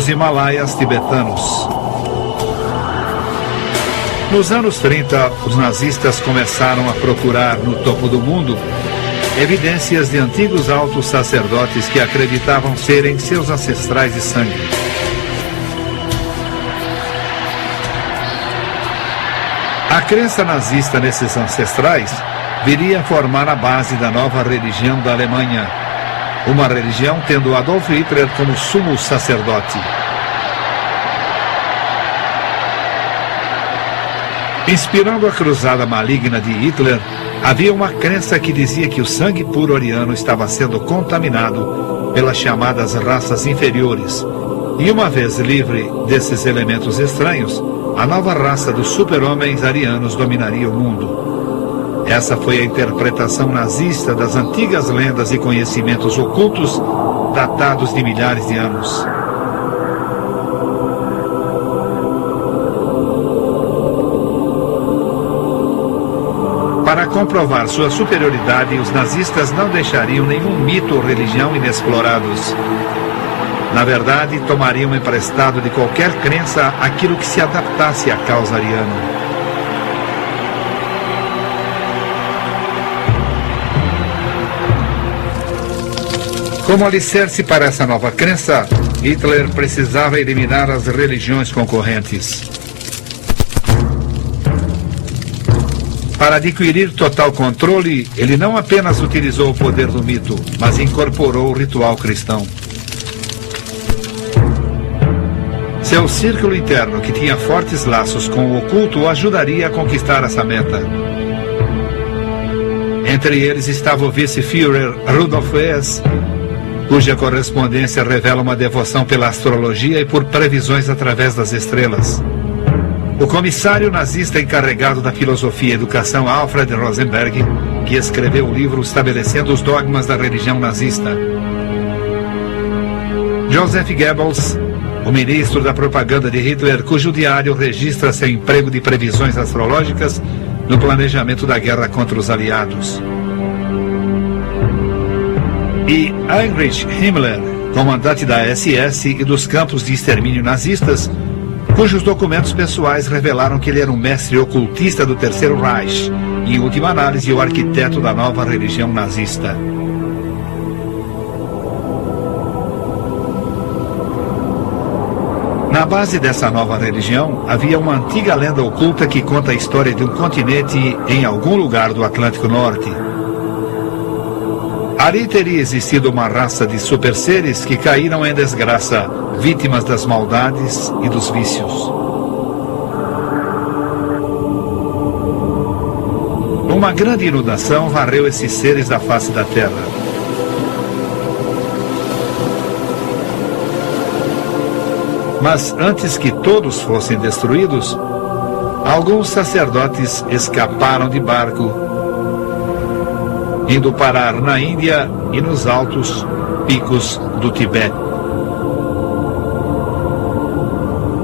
os Himalaias tibetanos. Nos anos 30, os nazistas começaram a procurar no topo do mundo evidências de antigos altos sacerdotes que acreditavam serem seus ancestrais de sangue. A crença nazista nesses ancestrais viria a formar a base da nova religião da Alemanha, uma religião tendo Adolf Hitler como sumo sacerdote. Inspirando a cruzada maligna de Hitler, havia uma crença que dizia que o sangue puro ariano estava sendo contaminado pelas chamadas raças inferiores, e uma vez livre desses elementos estranhos, a nova raça dos super-homens arianos dominaria o mundo. Essa foi a interpretação nazista das antigas lendas e conhecimentos ocultos datados de milhares de anos. Para comprovar sua superioridade, os nazistas não deixariam nenhum mito ou religião inexplorados. Na verdade, tomariam emprestado de qualquer crença aquilo que se adaptasse à causa ariana. Como alicerce para essa nova crença, Hitler precisava eliminar as religiões concorrentes. Para adquirir total controle, ele não apenas utilizou o poder do mito, mas incorporou o ritual cristão. Seu círculo interno, que tinha fortes laços com o oculto, o ajudaria a conquistar essa meta. Entre eles estava o vice-führer Rudolf Hess, cuja correspondência revela uma devoção pela astrologia e por previsões através das estrelas. O comissário nazista encarregado da filosofia e educação Alfred Rosenberg, que escreveu o livro estabelecendo os dogmas da religião nazista. Joseph Goebbels, o ministro da propaganda de Hitler, cujo diário registra seu emprego de previsões astrológicas no planejamento da guerra contra os aliados. E Heinrich Himmler, comandante da SS e dos campos de extermínio nazistas, cujos documentos pessoais revelaram que ele era um mestre ocultista do Terceiro Reich e, em última análise, o arquiteto da nova religião nazista. Na base dessa nova religião, havia uma antiga lenda oculta que conta a história de um continente em algum lugar do Atlântico Norte. Ali teria existido uma raça de super-seres que caíram em desgraça, vítimas das maldades e dos vícios. Uma grande inundação varreu esses seres da face da terra. Mas antes que todos fossem destruídos, alguns sacerdotes escaparam de barco, indo parar na Índia e nos altos picos do Tibete.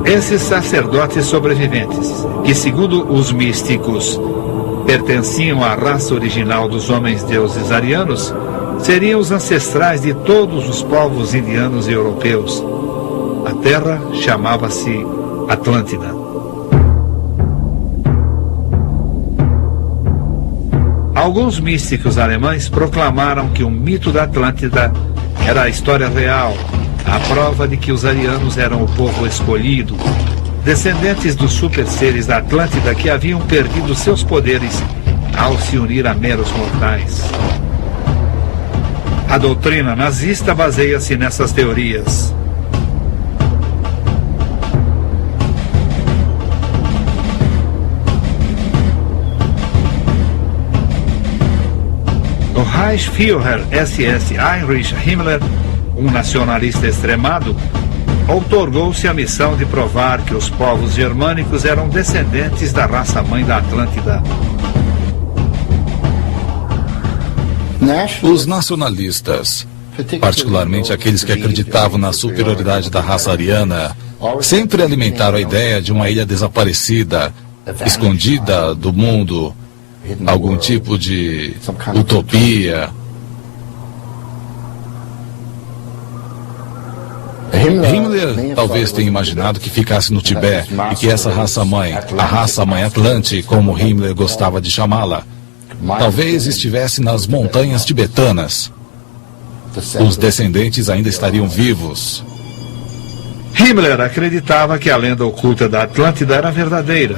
Esses sacerdotes sobreviventes, que segundo os místicos pertenciam à raça original dos homens-deuses arianos, seriam os ancestrais de todos os povos indianos e europeus. A terra chamava-se Atlântida. Alguns místicos alemães proclamaram que o mito da Atlântida era a história real, a prova de que os arianos eram o povo escolhido, descendentes dos super-seres da Atlântida que haviam perdido seus poderes ao se unir a meros mortais. A doutrina nazista baseia-se nessas teorias. O Reichsführer SS Heinrich Himmler, um nacionalista extremado, outorgou-se a missão de provar que os povos germânicos eram descendentes da raça-mãe da Atlântida. Os nacionalistas, particularmente aqueles que acreditavam na superioridade da raça ariana, sempre alimentaram a ideia de uma ilha desaparecida, escondida do mundo, algum tipo de utopia. Himmler talvez tenha imaginado que ficasse no Tibete e que essa raça-mãe, a raça-mãe Atlante, como Himmler gostava de chamá-la, talvez estivesse nas montanhas tibetanas. Os descendentes ainda estariam vivos. Himmler acreditava que a lenda oculta da Atlântida era verdadeira,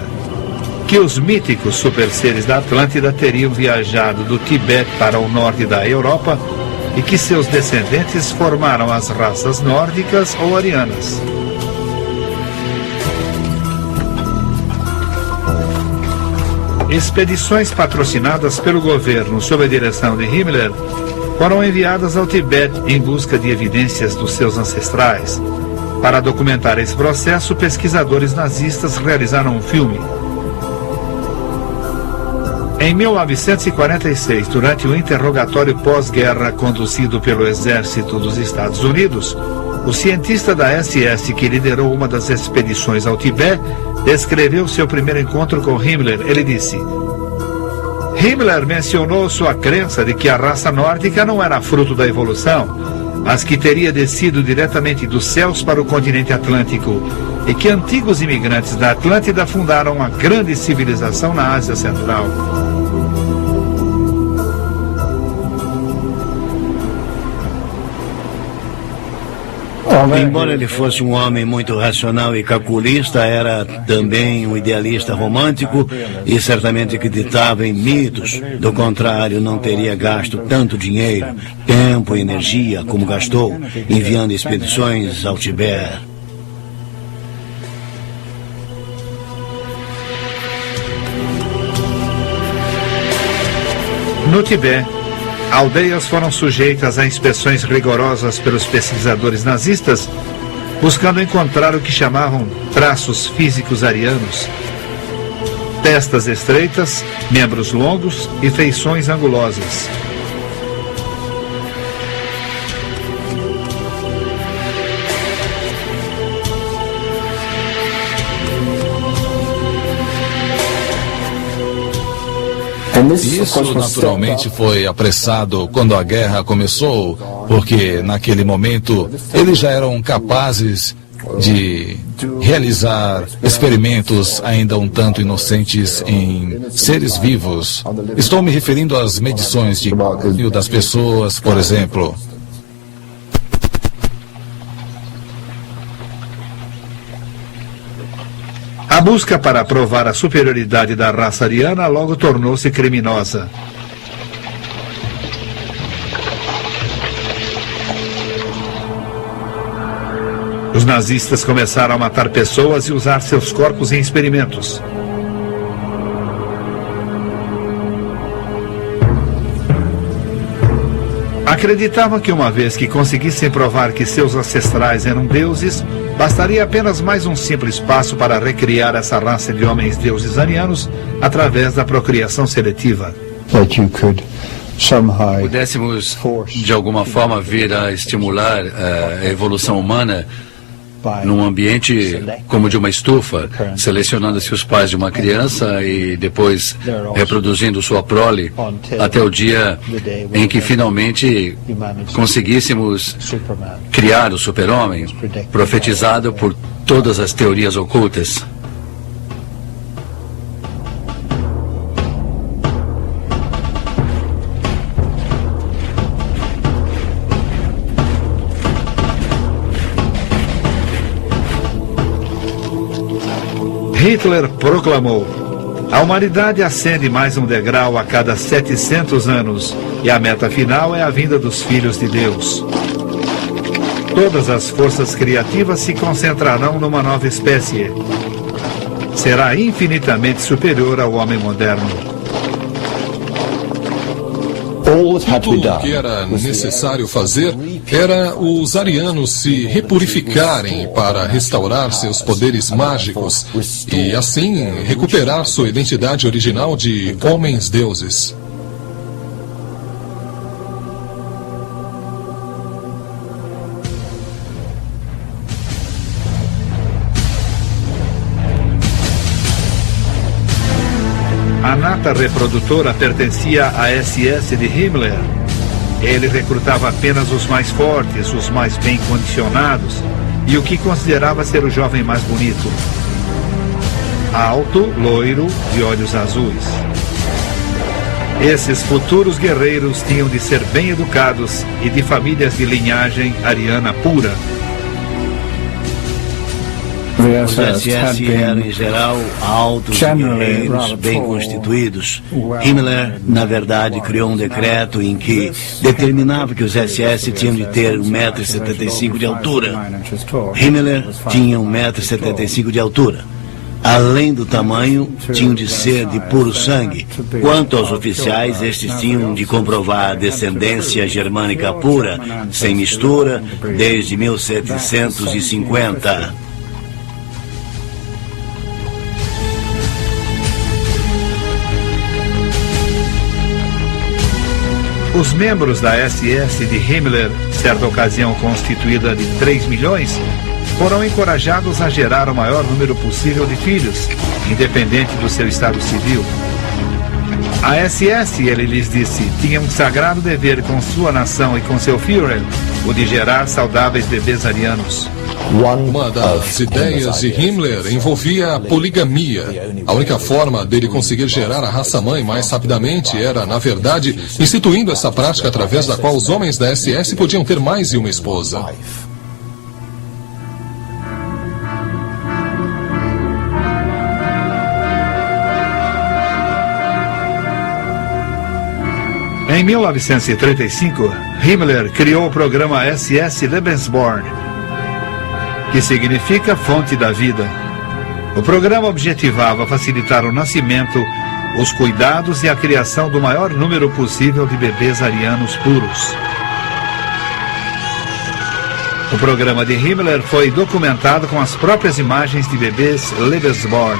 que os míticos superseres da Atlântida teriam viajado do Tibete para o norte da Europa e que seus descendentes formaram as raças nórdicas ou arianas. Expedições patrocinadas pelo governo sob a direção de Himmler foram enviadas ao Tibete em busca de evidências dos seus ancestrais. Para documentar esse processo, pesquisadores nazistas realizaram um filme. Em 1946, durante o interrogatório pós-guerra conduzido pelo Exército dos Estados Unidos, o cientista da SS que liderou uma das expedições ao Tibete descreveu seu primeiro encontro com Himmler. Ele disse: Himmler mencionou sua crença de que a raça nórdica não era fruto da evolução, mas que teria descido diretamente dos céus para o continente atlântico e que antigos imigrantes da Atlântida fundaram uma grande civilização na Ásia Central. Embora ele fosse um homem muito racional e calculista, era também um idealista romântico e certamente acreditava em mitos. Do contrário, não teria gasto tanto dinheiro, tempo e energia como gastou enviando expedições ao Tibete. No Tibete, aldeias foram sujeitas a inspeções rigorosas pelos pesquisadores nazistas, buscando encontrar o que chamavam traços físicos arianos. Testas estreitas, membros longos e feições angulosas. Isso naturalmente foi apressado quando a guerra começou, porque naquele momento eles já eram capazes de realizar experimentos ainda um tanto inocentes em seres vivos. Estou me referindo às medições de das pessoas, por exemplo. A busca para provar a superioridade da raça ariana logo tornou-se criminosa. Os nazistas começaram a matar pessoas e usar seus corpos em experimentos. Acreditavam que uma vez que conseguissem provar que seus ancestrais eram deuses, bastaria apenas mais um simples passo para recriar essa raça de homens-deuses arianos através da procriação seletiva. Pudéssemos, de alguma forma, vir a estimular a evolução humana num ambiente como de uma estufa, selecionando-se os pais de uma criança e depois reproduzindo sua prole até o dia em que finalmente conseguíssemos criar o super-homem, profetizado por todas as teorias ocultas. Hitler proclamou: a humanidade ascende mais um degrau a cada 700 anos e a meta final é a vinda dos filhos de Deus. Todas as forças criativas se concentrarão numa nova espécie. Será infinitamente superior ao homem moderno. Tudo o que era necessário fazer era os arianos se repurificarem para restaurar seus poderes mágicos e, assim, recuperar sua identidade original de homens-deuses. A nata reprodutora pertencia à SS de Himmler. Ele recrutava apenas os mais fortes, os mais bem condicionados, e o que considerava ser o jovem mais bonito. Alto, loiro, de olhos azuis. Esses futuros guerreiros tinham de ser bem educados e de famílias de linhagem ariana pura. Os SS eram, em geral, altos, guerreiros, bem constituídos. Himmler, na verdade, criou um decreto em que determinava que os SS tinham de ter 1,75 m de altura. Himmler tinha 1,75 m de altura. Além do tamanho, tinham de ser de puro sangue. Quanto aos oficiais, estes tinham de comprovar descendência germânica pura, sem mistura, desde 1750. Os membros da SS de Himmler, certa ocasião constituída de 3 milhões, foram encorajados a gerar o maior número possível de filhos, independente do seu estado civil. A SS, ele lhes disse, tinha um sagrado dever com sua nação e com seu Führer, o de gerar saudáveis bebês arianos. Uma das ideias de Himmler envolvia a poligamia. A única forma dele conseguir gerar a raça-mãe mais rapidamente era, na verdade, instituindo essa prática através da qual os homens da SS podiam ter mais de uma esposa. Em 1935, Himmler criou o programa SS Lebensborn, que significa Fonte da Vida. O programa objetivava facilitar o nascimento, os cuidados e a criação do maior número possível de bebês arianos puros. O programa de Himmler foi documentado com as próprias imagens de bebês Lebensborn.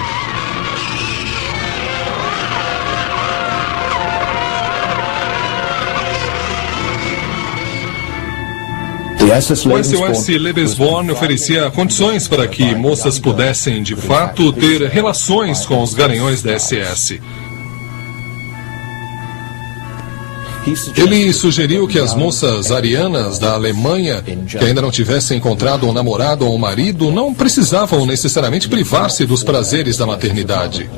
O SOS Lebensborn oferecia condições para que moças pudessem, de fato, ter relações com os garanhões da SS. Ele sugeriu que as moças arianas da Alemanha, que ainda não tivessem encontrado um namorado ou um marido, não precisavam necessariamente privar-se dos prazeres da maternidade.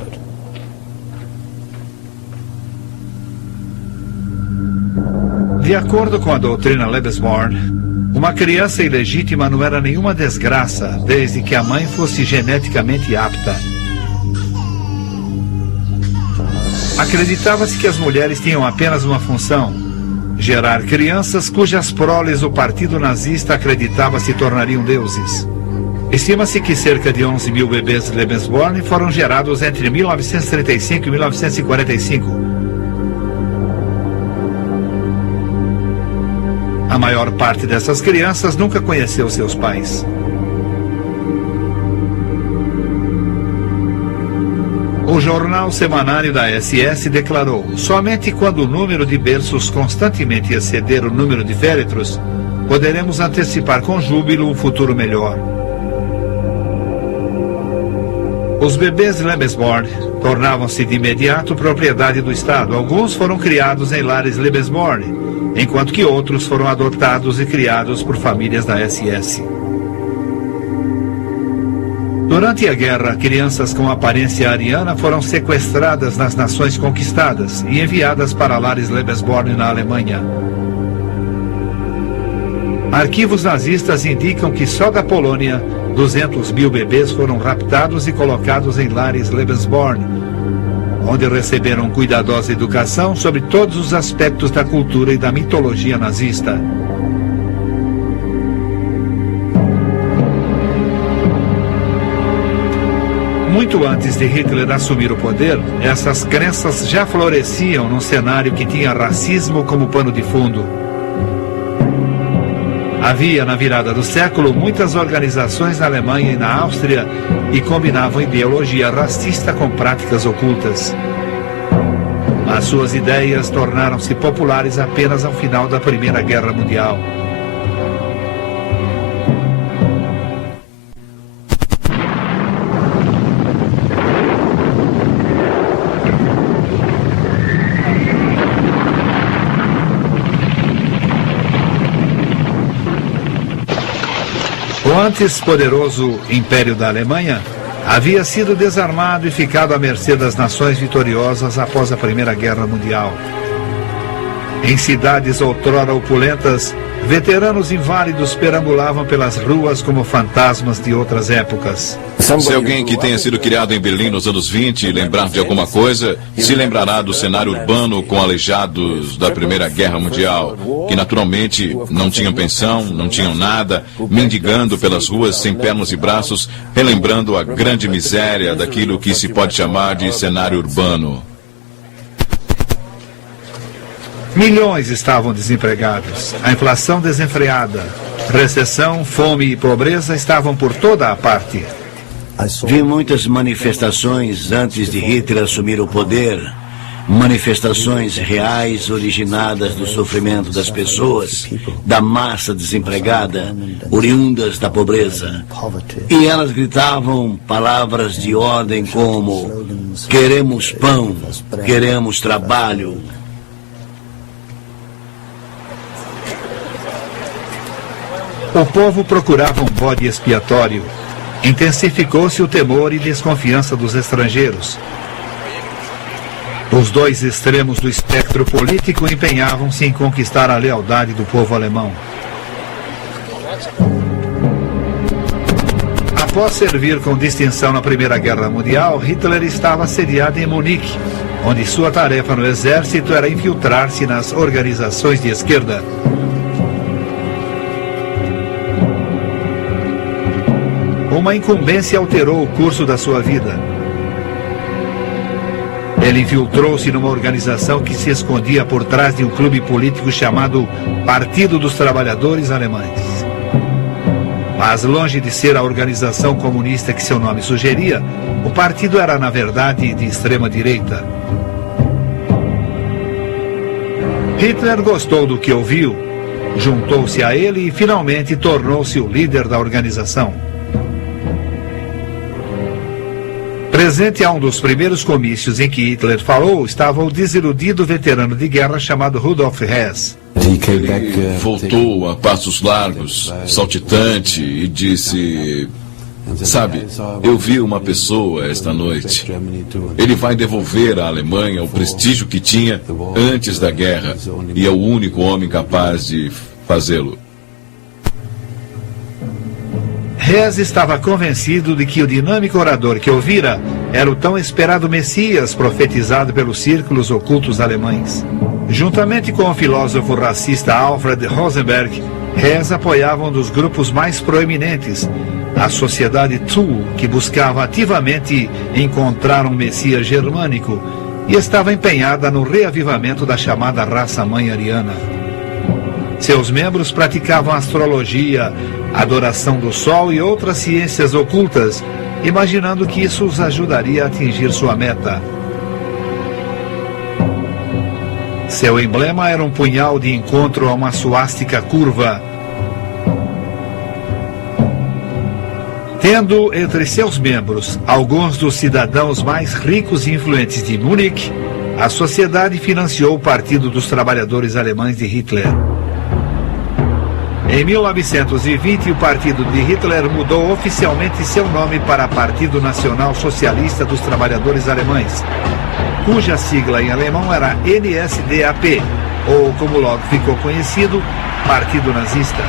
De acordo com a doutrina Lebensborn, uma criança ilegítima não era nenhuma desgraça, desde que a mãe fosse geneticamente apta. Acreditava-se que as mulheres tinham apenas uma função: gerar crianças cujas proles o partido nazista acreditava se tornariam deuses. Estima-se que cerca de 11 mil bebês Lebensborn foram gerados entre 1935 e 1945. A maior parte dessas crianças nunca conheceu seus pais. O jornal semanário da SS declarou: somente quando o número de berços constantemente exceder o número de féretros, poderemos antecipar com júbilo um futuro melhor. Os bebês Lebensborn tornavam-se de imediato propriedade do Estado. Alguns foram criados em lares Lebensborn, enquanto que outros foram adotados e criados por famílias da SS. Durante a guerra, crianças com aparência ariana foram sequestradas nas nações conquistadas e enviadas para lares Lebensborn na Alemanha. Arquivos nazistas indicam que só da Polônia, 200 mil bebês foram raptados e colocados em lares Lebensborn, onde receberam cuidadosa educação sobre todos os aspectos da cultura e da mitologia nazista. Muito antes de Hitler assumir o poder, essas crenças já floresciam num cenário que tinha racismo como pano de fundo. Havia, na virada do século, muitas organizações na Alemanha e na Áustria que combinavam ideologia racista com práticas ocultas. As suas ideias tornaram-se populares apenas ao final da Primeira Guerra Mundial. O antes poderoso Império da Alemanha havia sido desarmado e ficado à mercê das nações vitoriosas após a Primeira Guerra Mundial. Em cidades outrora opulentas, veteranos inválidos perambulavam pelas ruas como fantasmas de outras épocas. Se alguém que tenha sido criado em Berlim nos anos 20 lembrar de alguma coisa, se lembrará do cenário urbano com aleijados da Primeira Guerra Mundial, que naturalmente não tinham pensão, não tinham nada, mendigando pelas ruas sem pernas e braços, relembrando a grande miséria daquilo que se pode chamar de cenário urbano. Milhões estavam desempregados, a inflação desenfreada, recessão, fome e pobreza estavam por toda a parte. Vi muitas manifestações antes de Hitler assumir o poder, manifestações reais originadas do sofrimento das pessoas, da massa desempregada, oriundas da pobreza. E elas gritavam palavras de ordem como: queremos pão, queremos trabalho. O povo procurava um bode expiatório. Intensificou-se o temor e desconfiança dos estrangeiros. Os dois extremos do espectro político empenhavam-se em conquistar a lealdade do povo alemão. Após servir com distinção na Primeira Guerra Mundial, Hitler estava sediado em Munique, onde sua tarefa no exército era infiltrar-se nas organizações de esquerda. Uma incumbência alterou o curso da sua vida. Ele infiltrou-se numa organização que se escondia por trás de um clube político chamado Partido dos Trabalhadores Alemães. Mas longe de ser a organização comunista que seu nome sugeria, o partido era, na verdade, de extrema-direita. Hitler gostou do que ouviu, juntou-se a ele e finalmente tornou-se o líder da organização. Presente a um dos primeiros comícios em que Hitler falou, estava o desiludido veterano de guerra chamado Rudolf Hess. Voltou a passos largos, saltitante, e disse: sabe, eu vi uma pessoa esta noite. Ele vai devolver à Alemanha o prestígio que tinha antes da guerra, e é o único homem capaz de fazê-lo. Hess estava convencido de que o dinâmico orador que ouvira era o tão esperado Messias profetizado pelos círculos ocultos alemães. Juntamente com o filósofo racista Alfred Rosenberg, Hess apoiava um dos grupos mais proeminentes, a Sociedade Thule, que buscava ativamente encontrar um Messias germânico e estava empenhada no reavivamento da chamada raça-mãe ariana. Seus membros praticavam astrologia, adoração do sol e outras ciências ocultas, imaginando que isso os ajudaria a atingir sua meta. Seu emblema era um punhal de encontro a uma suástica curva. Tendo entre seus membros alguns dos cidadãos mais ricos e influentes de Munique, a sociedade financiou o Partido dos Trabalhadores Alemães de Hitler. Em 1920, o partido de Hitler mudou oficialmente seu nome para Partido Nacional Socialista dos Trabalhadores Alemães, cuja sigla em alemão era NSDAP, ou como logo ficou conhecido, Partido Nazista.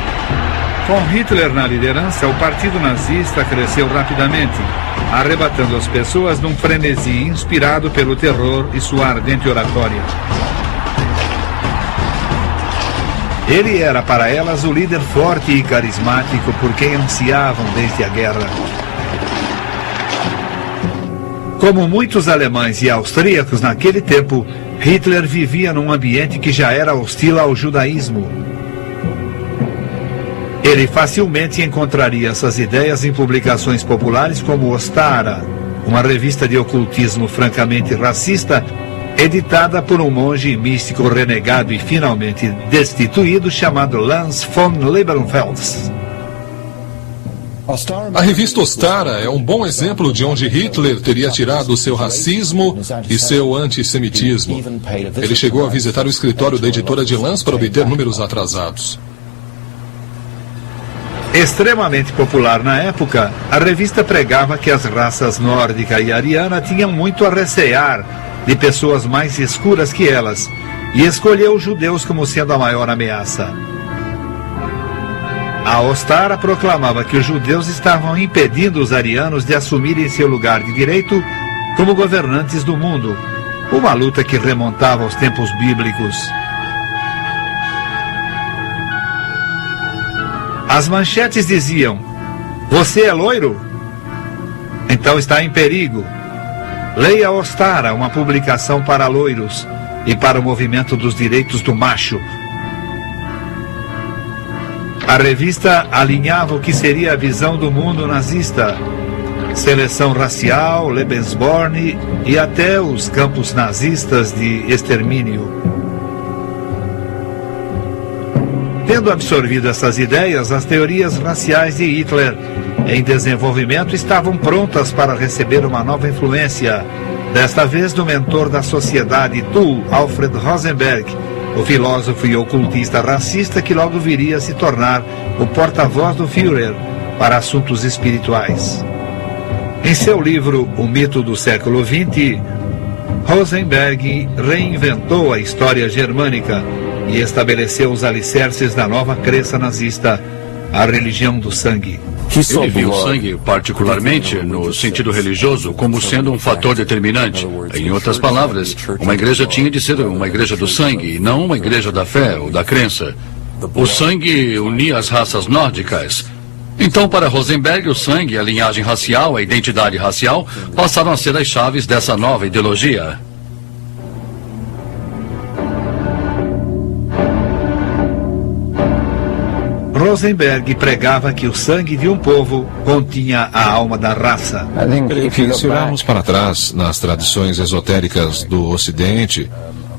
Com Hitler na liderança, o Partido Nazista cresceu rapidamente, arrebatando as pessoas num frenesi inspirado pelo terror e sua ardente oratória. Ele era para elas o líder forte e carismático por quem ansiavam desde a guerra. Como muitos alemães e austríacos naquele tempo, Hitler vivia num ambiente que já era hostil ao judaísmo. Ele facilmente encontraria essas ideias em publicações populares como Ostara, uma revista de ocultismo francamente racista, editada por um monge místico renegado e finalmente destituído chamado Lanz von Liebenfels. A revista Ostara é um bom exemplo de onde Hitler teria tirado seu racismo e seu antissemitismo. Ele chegou a visitar o escritório da editora de Lanz para obter números atrasados. Extremamente popular na época, a revista pregava que as raças nórdica e ariana tinham muito a recear de pessoas mais escuras que elas, e escolheu os judeus como sendo a maior ameaça. A Ostara proclamava que os judeus estavam impedindo os arianos de assumirem seu lugar de direito como governantes do mundo, uma luta que remontava aos tempos bíblicos. As manchetes diziam: "Você é loiro? Então está em perigo. Leia Ostara, uma publicação para loiros e para o movimento dos direitos do macho." A revista alinhava o que seria a visão do mundo nazista: seleção racial, Lebensborn e até os campos nazistas de extermínio. Tendo absorvido essas ideias, as teorias raciais de Hitler em desenvolvimento estavam prontas para receber uma nova influência, desta vez do mentor da sociedade Thule, Alfred Rosenberg, o filósofo e ocultista racista que logo viria a se tornar o porta-voz do Führer para assuntos espirituais. Em seu livro O Mito do Século XX, Rosenberg reinventou a história germânica e estabeleceu os alicerces da nova crença nazista, a religião do sangue. Ele viu o sangue, particularmente no sentido religioso, como sendo um fator determinante. Em outras palavras, uma igreja tinha de ser uma igreja do sangue, e não uma igreja da fé ou da crença. O sangue unia as raças nórdicas. Então, para Rosenberg, o sangue, a linhagem racial, a identidade racial, passaram a ser as chaves dessa nova ideologia. Rosenberg pregava que o sangue de um povo continha a alma da raça. Creio que, se olharmos para trás nas tradições esotéricas do Ocidente,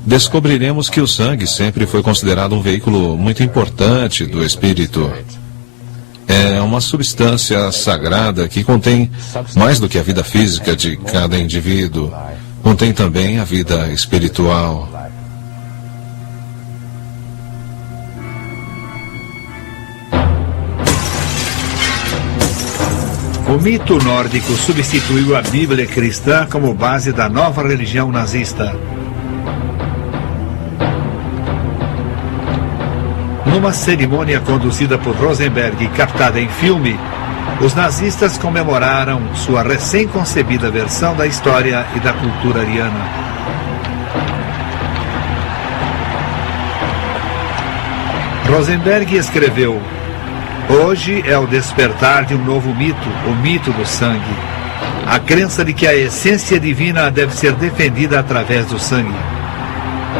descobriremos que o sangue sempre foi considerado um veículo muito importante do espírito. É uma substância sagrada que contém mais do que a vida física de cada indivíduo, contém também a vida espiritual. O mito nórdico substituiu a Bíblia cristã como base da nova religião nazista. Numa cerimônia conduzida por Rosenberg e captada em filme, os nazistas comemoraram sua recém-concebida versão da história e da cultura ariana. Rosenberg escreveu: "Hoje é o despertar de um novo mito, o mito do sangue. A crença de que a essência divina deve ser defendida através do sangue."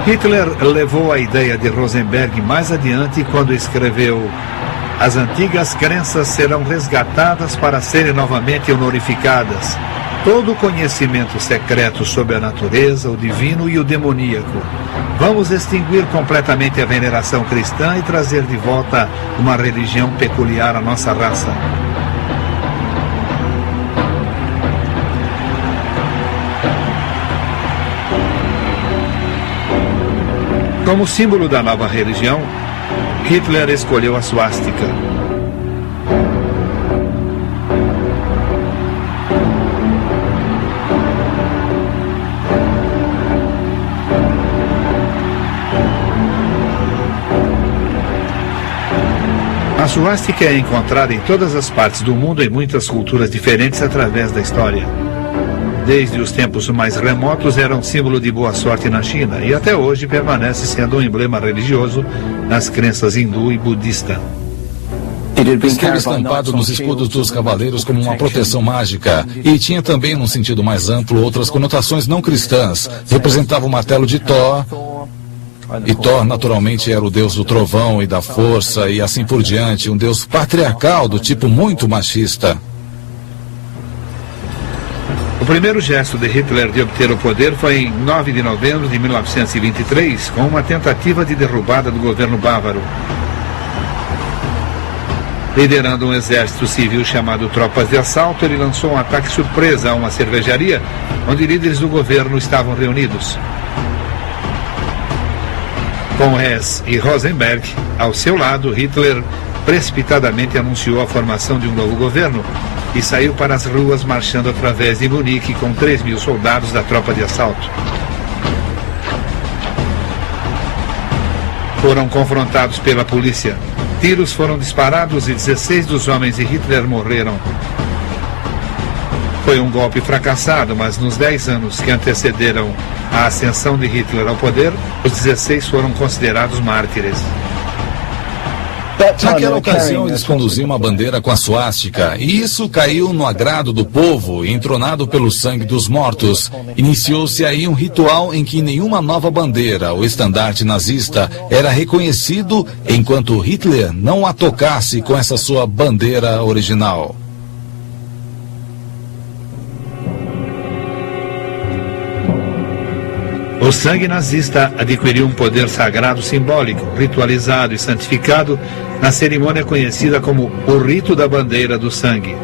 Hitler levou a ideia de Rosenberg mais adiante quando escreveu: "As antigas crenças serão resgatadas para serem novamente honorificadas. Todo o conhecimento secreto sobre a natureza, o divino e o demoníaco. Vamos extinguir completamente a veneração cristã e trazer de volta uma religião peculiar à nossa raça." Como símbolo da nova religião, Hitler escolheu a suástica. A suástica é encontrada em todas as partes do mundo em muitas culturas diferentes através da história. Desde os tempos mais remotos era um símbolo de boa sorte na China e até hoje permanece sendo um emblema religioso nas crenças hindu e budista. Esteve estampado nos escudos dos cavaleiros como uma proteção mágica e tinha também, num sentido mais amplo, outras conotações não cristãs. Representava o martelo de Thor, e Thor naturalmente era o deus do trovão e da força e assim por diante, um deus patriarcal do tipo muito machista. O primeiro gesto de Hitler de obter o poder foi em 9 de novembro de 1923, com uma tentativa de derrubada do governo bávaro. Liderando um exército civil chamado Tropas de Assalto, ele lançou um ataque surpresa a uma cervejaria, onde líderes do governo estavam reunidos. Com Hess e Rosenberg ao seu lado, Hitler precipitadamente anunciou a formação de um novo governo e saiu para as ruas marchando através de Munique com 3.000 soldados da tropa de assalto. Foram confrontados pela polícia. Tiros foram disparados e 16 dos homens de Hitler morreram. Foi um golpe fracassado, mas nos 10 anos que antecederam a ascensão de Hitler ao poder, os 16 foram considerados mártires. Naquela ocasião, eles conduziam uma bandeira com a suástica, e isso caiu no agrado do povo, entronado pelo sangue dos mortos. Iniciou-se aí um ritual em que nenhuma nova bandeira ou estandarte nazista era reconhecido enquanto Hitler não a tocasse com essa sua bandeira original. O sangue nazista adquiriu um poder sagrado simbólico, ritualizado e santificado na cerimônia conhecida como o Rito da Bandeira do Sangue.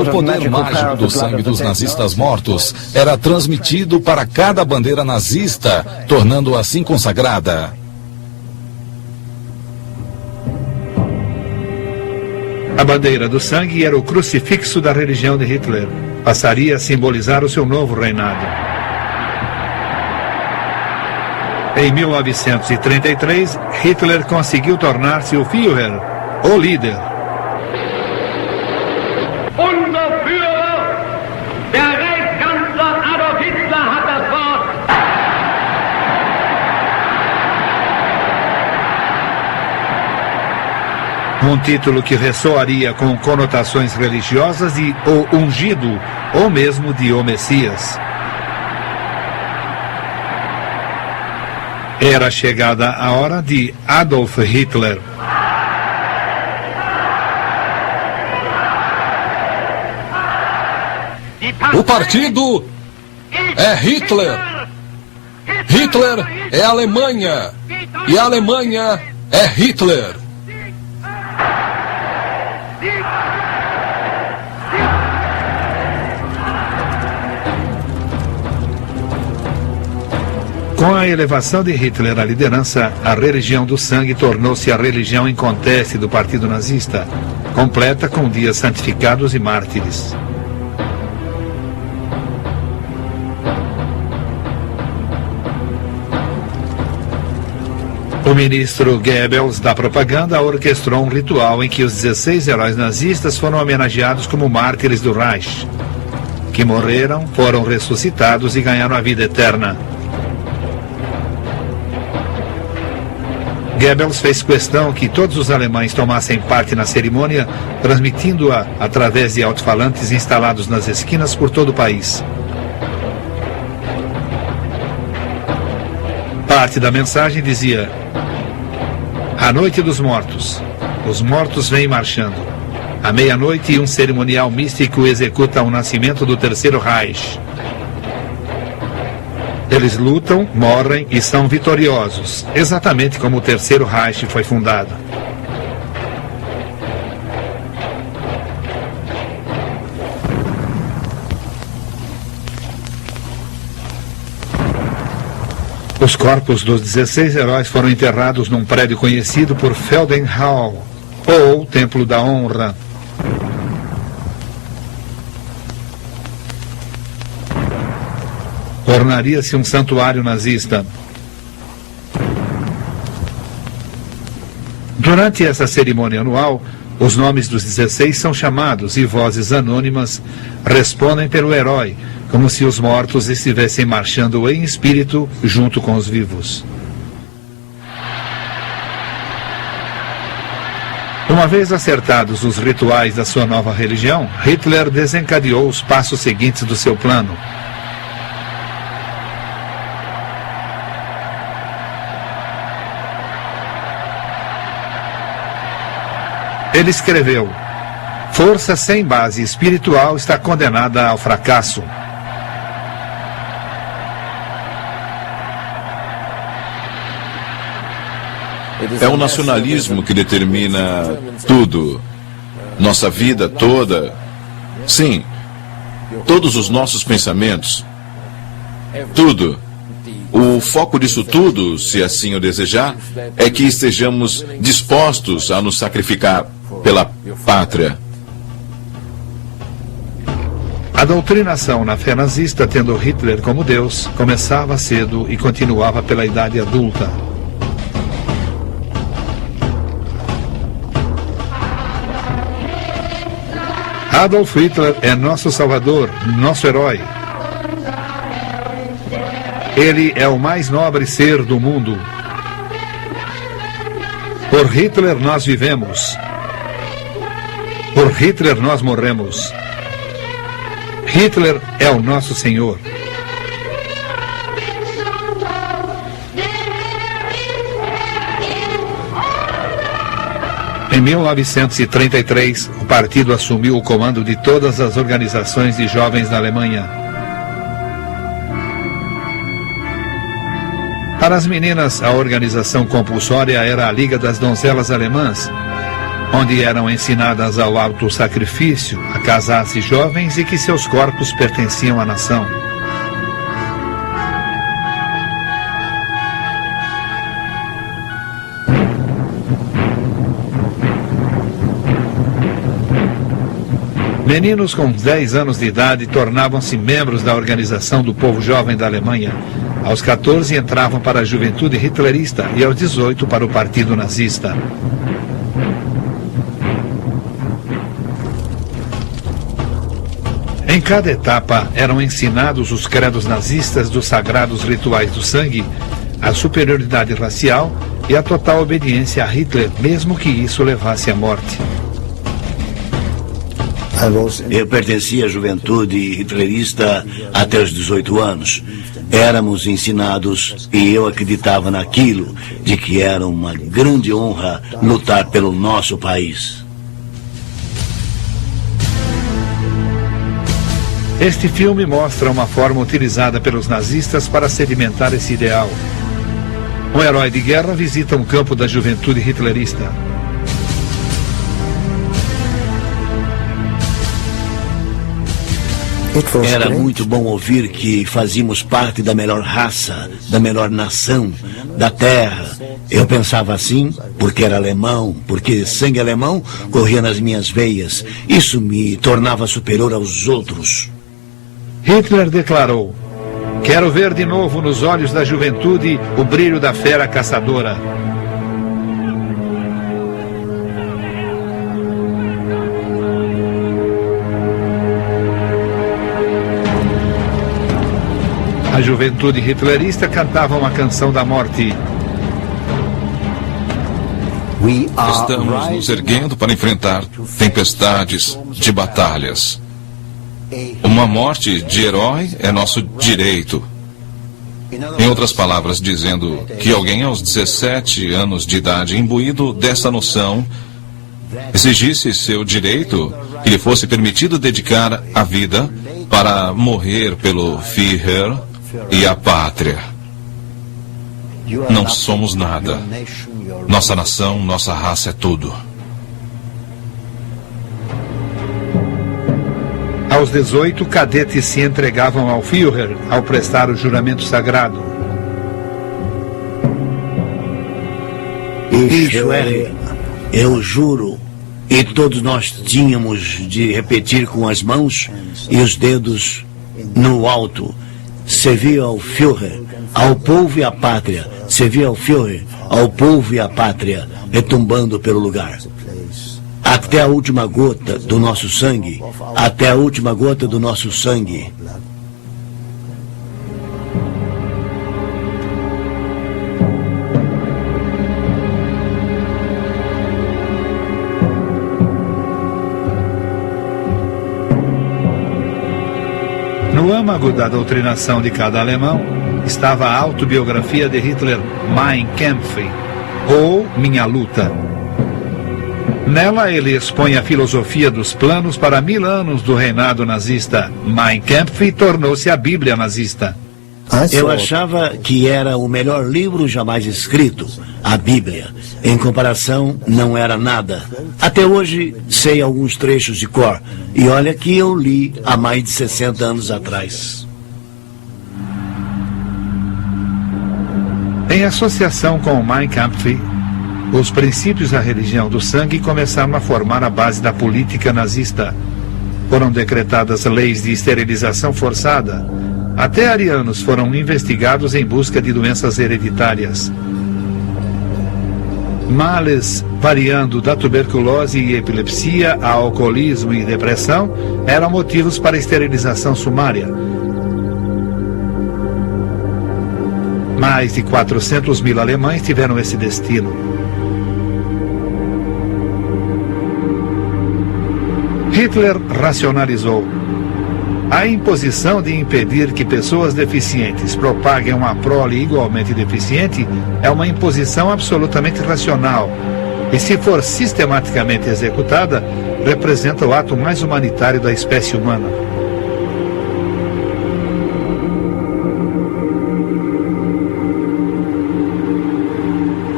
O poder mágico do sangue dos nazistas mortos era transmitido para cada bandeira nazista, tornando-a assim consagrada. A bandeira do sangue era o crucifixo da religião de Hitler. Passaria a simbolizar o seu novo reinado. Em 1933, Hitler conseguiu tornar-se o Führer, o líder. Unser Führer, der Reichskanzler Adolf Hitler, hat das Wort. Um título que ressoaria com conotações religiosas de o ungido, ou mesmo de o Messias. Era chegada a hora de Adolf Hitler. O partido é Hitler. Hitler é Alemanha. E a Alemanha é Hitler. Com a elevação de Hitler à liderança, a religião do sangue tornou-se a religião em conteste do partido nazista, completa com dias santificados e mártires. O ministro Goebbels da propaganda orquestrou um ritual em que os 16 heróis nazistas foram homenageados como mártires do Reich, que morreram, foram ressuscitados e ganharam a vida eterna. Goebbels fez questão que todos os alemães tomassem parte na cerimônia, transmitindo-a através de alto-falantes instalados nas esquinas por todo o país. Parte da mensagem dizia: A noite dos mortos. Os mortos vêm marchando. À meia-noite, um cerimonial místico executa o nascimento do Terceiro Reich. Eles lutam, morrem e são vitoriosos, exatamente como o Terceiro Reich foi fundado. Os corpos dos 16 heróis foram enterrados num prédio conhecido por Feldenhall, ou Templo da Honra. Tornaria-se um santuário nazista. Durante essa cerimônia anual, os nomes dos 16 são chamados e vozes anônimas respondem pelo herói, como se os mortos estivessem marchando em espírito junto com os vivos. Uma vez acertados os rituais da sua nova religião, Hitler desencadeou os passos seguintes do seu plano. Ele escreveu: Força sem base espiritual está condenada ao fracasso. É o nacionalismo que determina tudo. Nossa vida toda. Sim, todos os nossos pensamentos. Tudo. O foco disso tudo, se assim o desejar, é que estejamos dispostos a nos sacrificar pela pátria. A doutrinação na fé nazista, tendo Hitler como Deus, começava cedo e continuava pela idade adulta. Adolf Hitler é nosso salvador, nosso herói. Ele é o mais nobre ser do mundo. Por Hitler nós vivemos. Por Hitler nós morremos. Hitler é o nosso Senhor. Em 1933, o partido assumiu o comando de todas as organizações de jovens na Alemanha. Para as meninas, a organização compulsória era a Liga das Donzelas Alemãs, onde eram ensinadas ao autossacrifício, a casar-se jovens e que seus corpos pertenciam à nação. Meninos com 10 anos de idade tornavam-se membros da Organização do Povo Jovem da Alemanha. Aos 14 entravam para a juventude hitlerista e aos 18 para o Partido Nazista. Em cada etapa eram ensinados os credos nazistas dos sagrados rituais do sangue, a superioridade racial e a total obediência a Hitler, mesmo que isso levasse à morte. Eu pertencia à juventude hitlerista até os 18 anos. Éramos ensinados e eu acreditava naquilo, de que era uma grande honra lutar pelo nosso país. Este filme mostra uma forma utilizada pelos nazistas para sedimentar esse ideal. Um herói de guerra visita um campo da juventude hitlerista. Era muito bom ouvir que fazíamos parte da melhor raça, da melhor nação, da terra. Eu pensava assim porque era alemão, porque sangue alemão corria nas minhas veias. Isso me tornava superior aos outros. Hitler declarou: "Quero ver de novo nos olhos da juventude o brilho da fera caçadora." A juventude hitlerista cantava uma canção da morte. Estamos nos erguendo para enfrentar tempestades de batalhas. Uma morte de herói é nosso direito. Em outras palavras, dizendo que alguém aos 17 anos de idade, imbuído dessa noção, exigisse seu direito, que lhe fosse permitido dedicar a vida para morrer pelo Führer e a pátria. Não somos nada. Nossa nação, nossa raça é tudo. Aos 18, cadetes se entregavam ao Führer ao prestar o juramento sagrado. Eu juro. E todos nós tínhamos de repetir com as mãos e os dedos no alto. Servir ao Führer, ao povo e à pátria. Servir ao Führer, ao povo e à pátria, retumbando pelo lugar. Até a última gota do nosso sangue. Até a última gota do nosso sangue. No âmago da doutrinação de cada alemão estava a autobiografia de Hitler, Mein Kampf, ou Minha Luta. Nela ele expõe a filosofia dos planos para 1000 anos do reinado nazista. Mein Kampf tornou-se a Bíblia nazista. Eu achava que era o melhor livro jamais escrito, a Bíblia. Em comparação, não era nada. Até hoje, sei alguns trechos de cor. E olha que eu li há mais de 60 anos atrás. Em associação com o Mein Kampf, os princípios da religião do sangue começaram a formar a base da política nazista. Foram decretadas leis de esterilização forçada. Até arianos foram investigados em busca de doenças hereditárias. Males variando da tuberculose e epilepsia a alcoolismo e depressão eram motivos para esterilização sumária. Mais de 400 mil alemães tiveram esse destino. Hitler racionalizou. A imposição de impedir que pessoas deficientes propaguem uma prole igualmente deficiente é uma imposição absolutamente racional. E se for sistematicamente executada, representa o ato mais humanitário da espécie humana.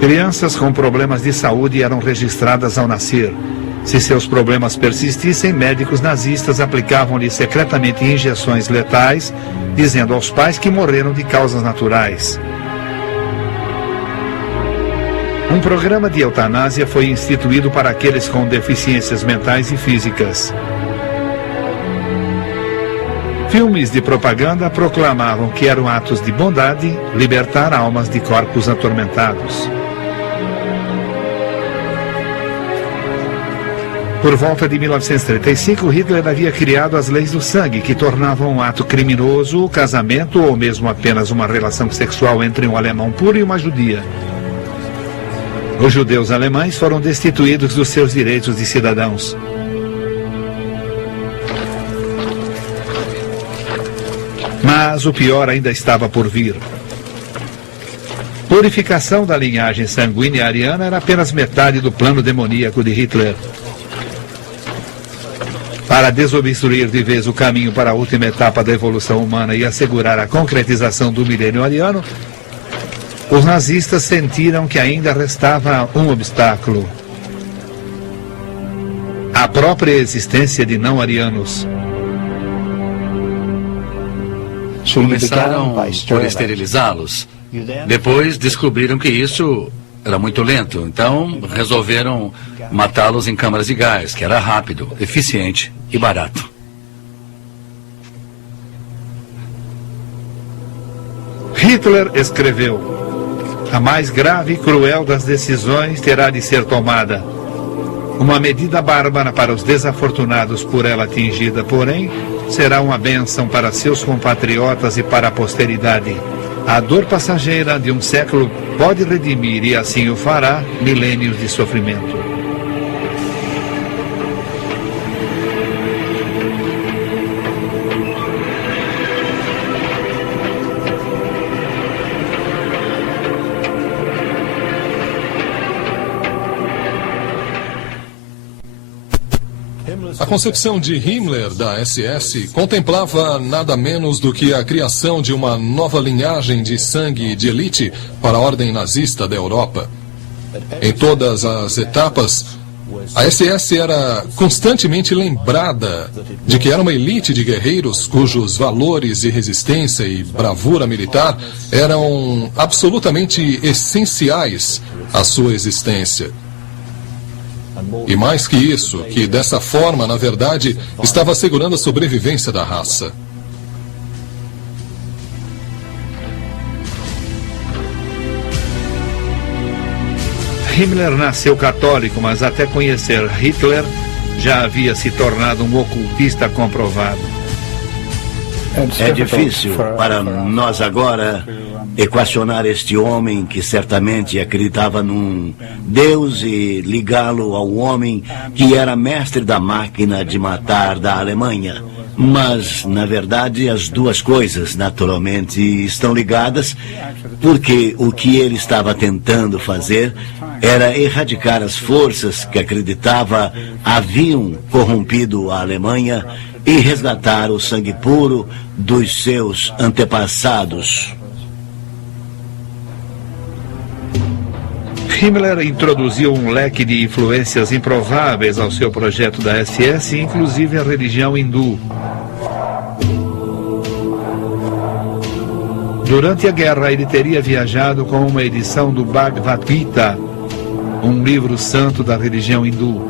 Crianças com problemas de saúde eram registradas ao nascer. Se seus problemas persistissem, médicos nazistas aplicavam-lhe secretamente injeções letais, dizendo aos pais que morreram de causas naturais. Um programa de eutanásia foi instituído para aqueles com deficiências mentais e físicas. Filmes de propaganda proclamavam que eram atos de bondade libertar almas de corpos atormentados. Por volta de 1935, Hitler havia criado as leis do sangue, que tornavam um ato criminoso o casamento ou mesmo apenas uma relação sexual entre um alemão puro e uma judia. Os judeus alemães foram destituídos dos seus direitos de cidadãos. Mas o pior ainda estava por vir. Purificação da linhagem sanguínea ariana era apenas metade do plano demoníaco de Hitler. Para desobstruir de vez o caminho para a última etapa da evolução humana e assegurar a concretização do milênio ariano, os nazistas sentiram que ainda restava um obstáculo: a própria existência de não-arianos. Começaram por esterilizá-los. Depois descobriram que isso era muito lento, então resolveram matá-los em câmaras de gás, que era rápido, eficiente e barato. Hitler escreveu: a mais grave e cruel das decisões terá de ser tomada. Uma medida bárbara para os desafortunados por ela atingida, porém, será uma bênção para seus compatriotas e para a posteridade. A dor passageira de um século pode redimir, e assim o fará, milênios de sofrimento. A concepção de Himmler da SS contemplava nada menos do que a criação de uma nova linhagem de sangue de elite para a ordem nazista da Europa. Em todas as etapas, a SS era constantemente lembrada de que era uma elite de guerreiros cujos valores de resistência e bravura militar eram absolutamente essenciais à sua existência. E mais que isso, que dessa forma, na verdade, estava assegurando a sobrevivência da raça. Himmler nasceu católico, mas até conhecer Hitler já havia se tornado um ocultista comprovado. É difícil para nós agora equacionar este homem que certamente acreditava num Deus e ligá-lo ao homem que era mestre da máquina de matar da Alemanha. Mas, na verdade, as duas coisas naturalmente estão ligadas, porque o que ele estava tentando fazer era erradicar as forças que acreditava haviam corrompido a Alemanha e resgatar o sangue puro dos seus antepassados. Himmler introduziu um leque de influências improváveis ao seu projeto da SS, inclusive a religião hindu. Durante a guerra, ele teria viajado com uma edição do Bhagavad Gita, um livro santo da religião hindu.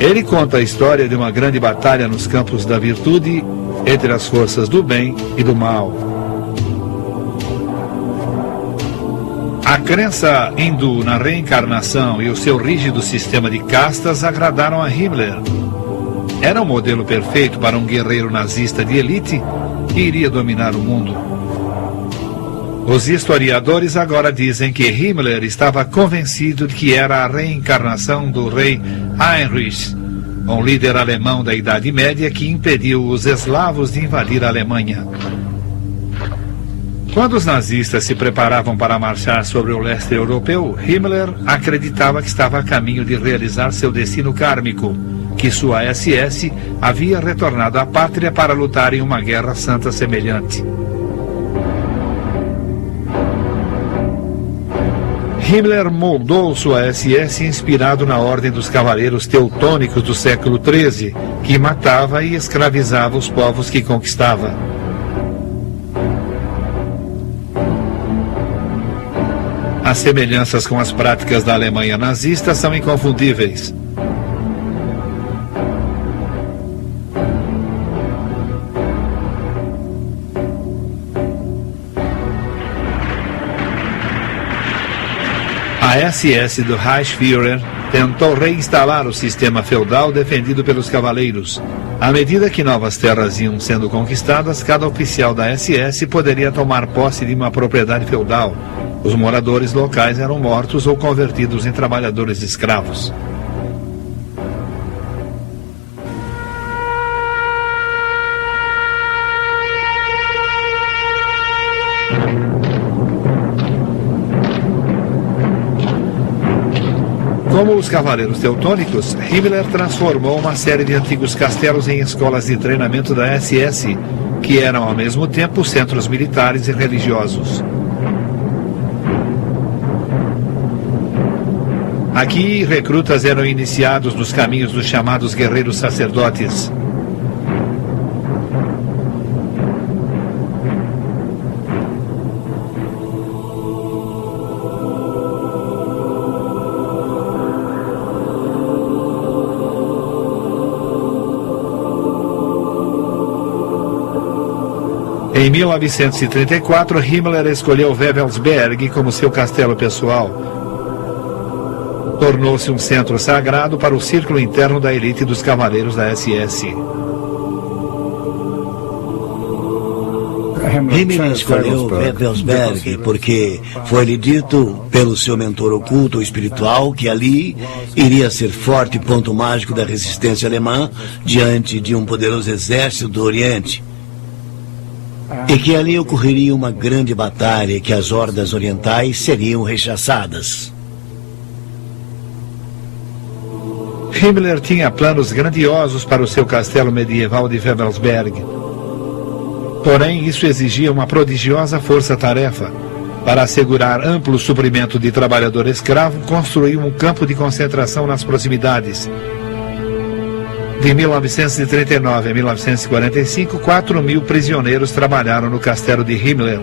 Ele conta a história de uma grande batalha nos campos da virtude entre as forças do bem e do mal. A crença hindu na reencarnação e o seu rígido sistema de castas agradaram a Himmler. Era um modelo perfeito para um guerreiro nazista de elite que iria dominar o mundo. Os historiadores agora dizem que Himmler estava convencido de que era a reencarnação do rei Heinrich, um líder alemão da Idade Média que impediu os eslavos de invadir a Alemanha. Quando os nazistas se preparavam para marchar sobre o leste europeu, Himmler acreditava que estava a caminho de realizar seu destino kármico, que sua SS havia retornado à pátria para lutar em uma guerra santa semelhante. Himmler moldou sua SS inspirado na Ordem dos Cavaleiros Teutônicos do século XIII, que matava e escravizava os povos que conquistava. As semelhanças com as práticas da Alemanha nazista são inconfundíveis. A SS do Reichsführer tentou reinstalar o sistema feudal defendido pelos cavaleiros. À medida que novas terras iam sendo conquistadas, cada oficial da SS poderia tomar posse de uma propriedade feudal. Os moradores locais eram mortos ou convertidos em trabalhadores escravos. Como os cavaleiros teutônicos, Himmler transformou uma série de antigos castelos em escolas de treinamento da SS, que eram ao mesmo tempo centros militares e religiosos. Aqui, recrutas eram iniciados nos caminhos dos chamados guerreiros sacerdotes. Em 1934, Himmler escolheu Wewelsberg como seu castelo pessoal. Tornou-se um centro sagrado para o círculo interno da elite dos cavaleiros da SS. Himmler escolheu Wewelsberg porque foi-lhe dito pelo seu mentor oculto ou espiritual que ali iria ser forte ponto mágico da resistência alemã diante de um poderoso exército do Oriente. E que ali ocorreria uma grande batalha e que as hordas orientais seriam rechaçadas. Himmler tinha planos grandiosos para o seu castelo medieval de Wewelsberg. Porém, isso exigia uma prodigiosa força-tarefa. Para assegurar amplo suprimento de trabalhador escravo, construiu um campo de concentração nas proximidades. De 1939 a 1945, 4.000 prisioneiros trabalharam no castelo de Himmler.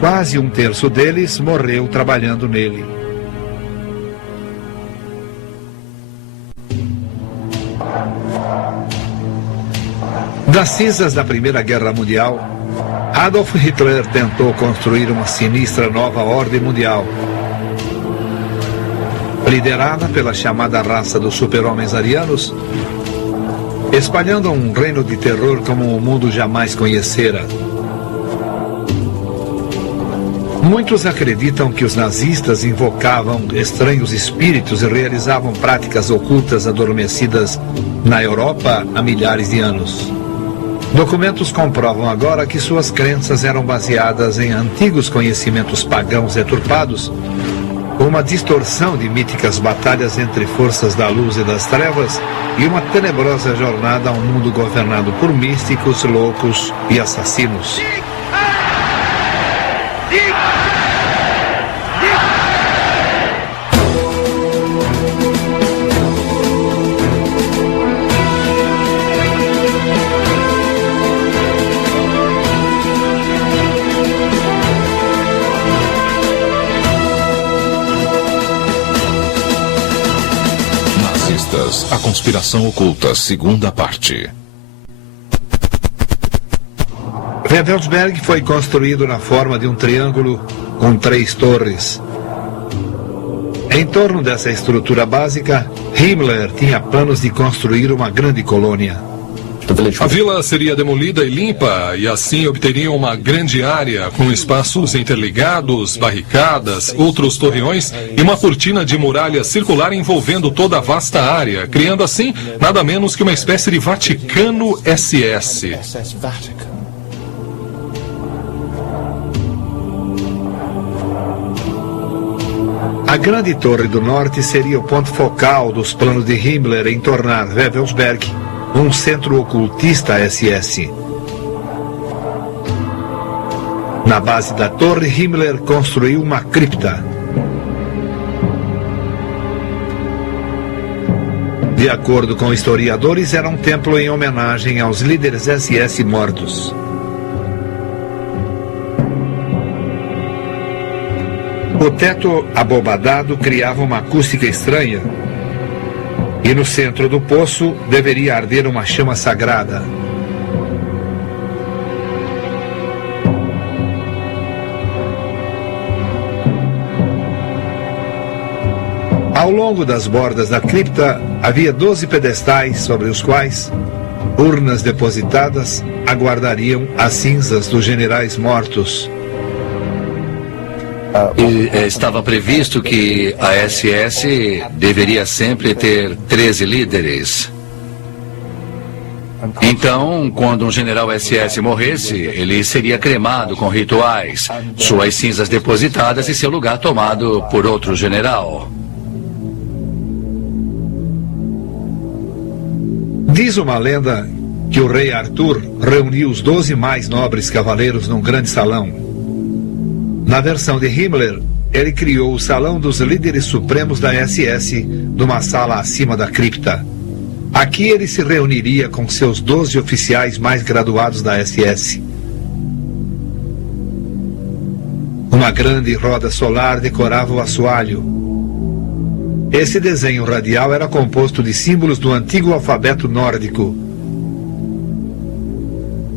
Quase um terço deles morreu trabalhando nele. Das cinzas da Primeira Guerra Mundial, Adolf Hitler tentou construir uma sinistra nova ordem mundial. Liderada pela chamada raça dos super-homens arianos, espalhando um reino de terror como o mundo jamais conhecera. Muitos acreditam que os nazistas invocavam estranhos espíritos e realizavam práticas ocultas adormecidas na Europa há milhares de anos. Documentos comprovam agora que suas crenças eram baseadas em antigos conhecimentos pagãos deturpados, uma distorção de míticas batalhas entre forças da luz e das trevas e uma tenebrosa jornada a um mundo governado por místicos, loucos e assassinos. Atlas, a conspiração oculta, segunda parte. Wewelsberg foi construído na forma de um triângulo com 3 torres. Em torno dessa estrutura básica, Himmler tinha planos de construir uma grande colônia. A vila seria demolida e limpa, e assim obteriam uma grande área com espaços interligados, barricadas, outros torreões e uma cortina de muralha circular envolvendo toda a vasta área, criando assim nada menos que uma espécie de Vaticano SS. A Grande Torre do Norte seria o ponto focal dos planos de Himmler em tornar Wewelsberg um centro ocultista SS. Na base da torre, Himmler construiu uma cripta. De acordo com historiadores, era um templo em homenagem aos líderes SS mortos. O teto abobadado criava uma acústica estranha, e no centro do poço deveria arder uma chama sagrada. Ao longo das bordas da cripta havia 12 pedestais sobre os quais urnas depositadas aguardariam as cinzas dos generais mortos. E estava previsto que a SS deveria sempre ter 13 líderes. Então, quando um general SS morresse, ele seria cremado com rituais, suas cinzas depositadas e seu lugar tomado por outro general. Diz uma lenda que o rei Arthur reuniu os 12 mais nobres cavaleiros num grande salão. Na versão de Himmler, ele criou o Salão dos Líderes Supremos da SS, numa sala acima da cripta. Aqui ele se reuniria com seus 12 oficiais mais graduados da SS. Uma grande roda solar decorava o assoalho. Esse desenho radial era composto de símbolos do antigo alfabeto nórdico.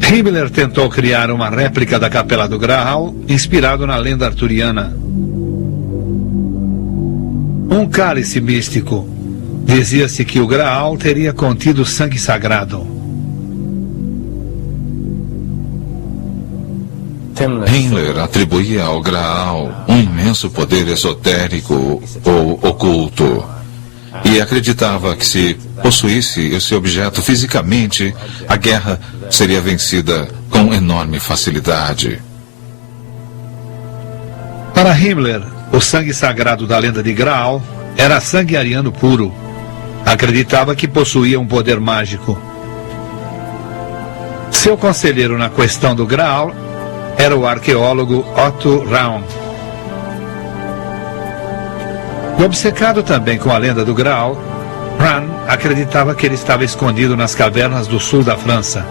Himmler tentou criar uma réplica da Capela do Graal, inspirado na lenda arturiana. Um cálice místico. Dizia-se que o Graal teria contido sangue sagrado. Himmler atribuía ao Graal um imenso poder esotérico ou oculto. E acreditava que se possuísse esse objeto fisicamente, a guerra seria vencida com enorme facilidade. Para Himmler, o sangue sagrado da lenda de Graal era sangue ariano puro. Acreditava que possuía um poder mágico. Seu conselheiro na questão do Graal era o arqueólogo Otto Raun. Obcecado também com a lenda do Graal, Raun acreditava que ele estava escondido nas cavernas do sul da França.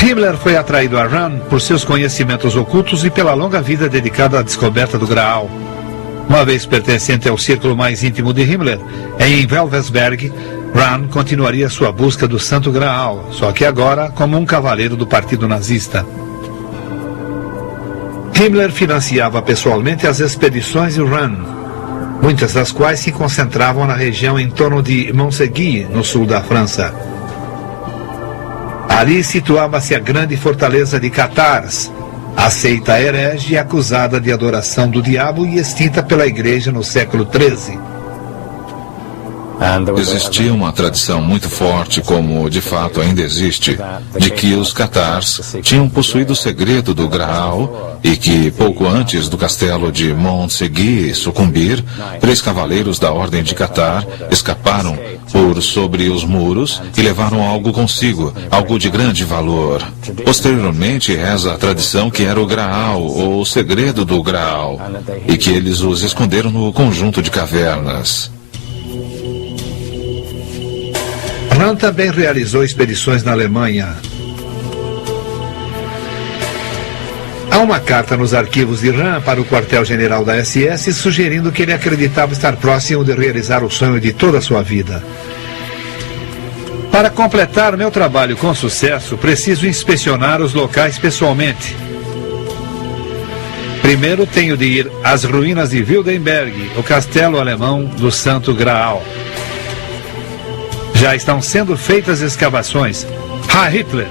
Himmler foi atraído a Raun por seus conhecimentos ocultos e pela longa vida dedicada à descoberta do Graal. Uma vez pertencente ao círculo mais íntimo de Himmler, em Wewelsberg, Raun continuaria sua busca do Santo Graal, só que agora como um cavaleiro do Partido Nazista. Himmler financiava pessoalmente as expedições de Raun, muitas das quais se concentravam na região em torno de Montséguy, no sul da França. Ali situava-se a grande fortaleza de Catars, a seita herege acusada de adoração do diabo e extinta pela Igreja no século XIII. Existia uma tradição muito forte, como de fato ainda existe, de que os catars tinham possuído o segredo do Graal e que, pouco antes do castelo de Montséguy sucumbir, 3 cavaleiros da Ordem de Catar escaparam por sobre os muros e levaram algo consigo, algo de grande valor. Posteriormente, reza a tradição que era o Graal, ou o segredo do Graal, e que eles os esconderam no conjunto de cavernas. Raun também realizou expedições na Alemanha. Há uma carta nos arquivos de Ram para o quartel-general da SS sugerindo que ele acreditava estar próximo de realizar o sonho de toda a sua vida. Para completar meu trabalho com sucesso, preciso inspecionar os locais pessoalmente. Primeiro tenho de ir às ruínas de Wildenberg, o castelo alemão do Santo Graal. Já estão sendo feitas escavações. Ha, Hitler!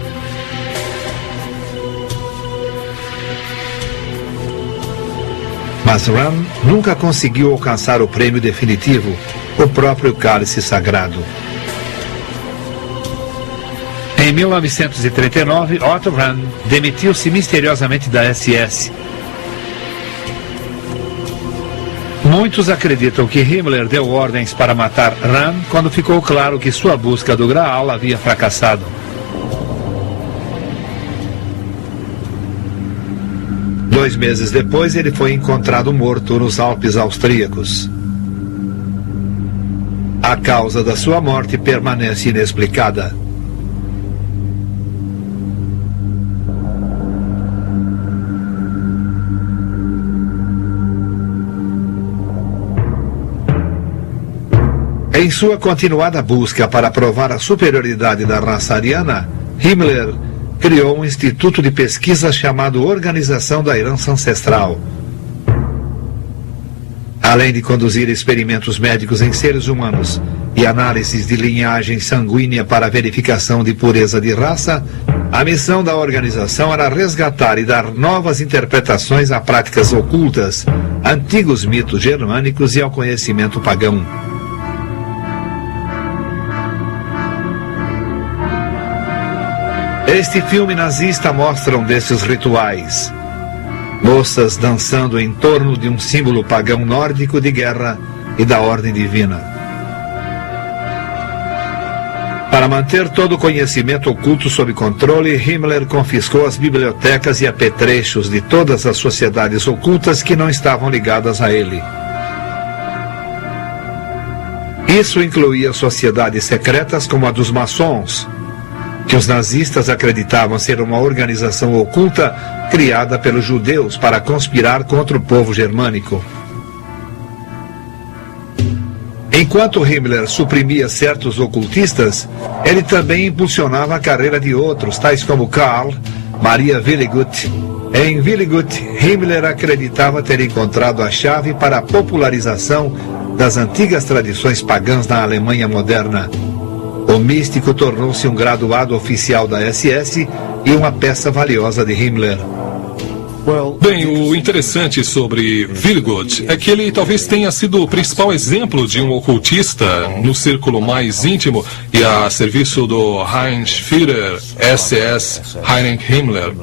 Mas Ram nunca conseguiu alcançar o prêmio definitivo, o próprio cálice sagrado. Em 1939, Otto Ram demitiu-se misteriosamente da SS. Muitos acreditam que Himmler deu ordens para matar Ram quando ficou claro que sua busca do Graal havia fracassado. Dois meses depois, ele foi encontrado morto nos Alpes austríacos. A causa da sua morte permanece inexplicada. Em sua continuada busca para provar a superioridade da raça ariana, Himmler criou um instituto de pesquisa chamado Organização da Herança Ancestral. Além de conduzir experimentos médicos em seres humanos e análises de linhagem sanguínea para verificação de pureza de raça, a missão da organização era resgatar e dar novas interpretações a práticas ocultas, antigos mitos germânicos e ao conhecimento pagão. Este filme nazista mostra um desses rituais. Moças dançando em torno de um símbolo pagão nórdico de guerra e da ordem divina. Para manter todo o conhecimento oculto sob controle, Himmler confiscou as bibliotecas e apetrechos de todas as sociedades ocultas que não estavam ligadas a ele. Isso incluía sociedades secretas como a dos maçons, que os nazistas acreditavam ser uma organização oculta criada pelos judeus para conspirar contra o povo germânico. Enquanto Himmler suprimia certos ocultistas, ele também impulsionava a carreira de outros, tais como Karl Maria Willigut. Em Willigut, Himmler acreditava ter encontrado a chave para a popularização das antigas tradições pagãs na Alemanha moderna. O místico tornou-se um graduado oficial da SS e uma peça valiosa de Himmler. Bem, o interessante sobre Willigut é que ele talvez tenha sido o principal exemplo de um ocultista no círculo mais íntimo e a serviço do Reichsführer SS Heinrich Himmler.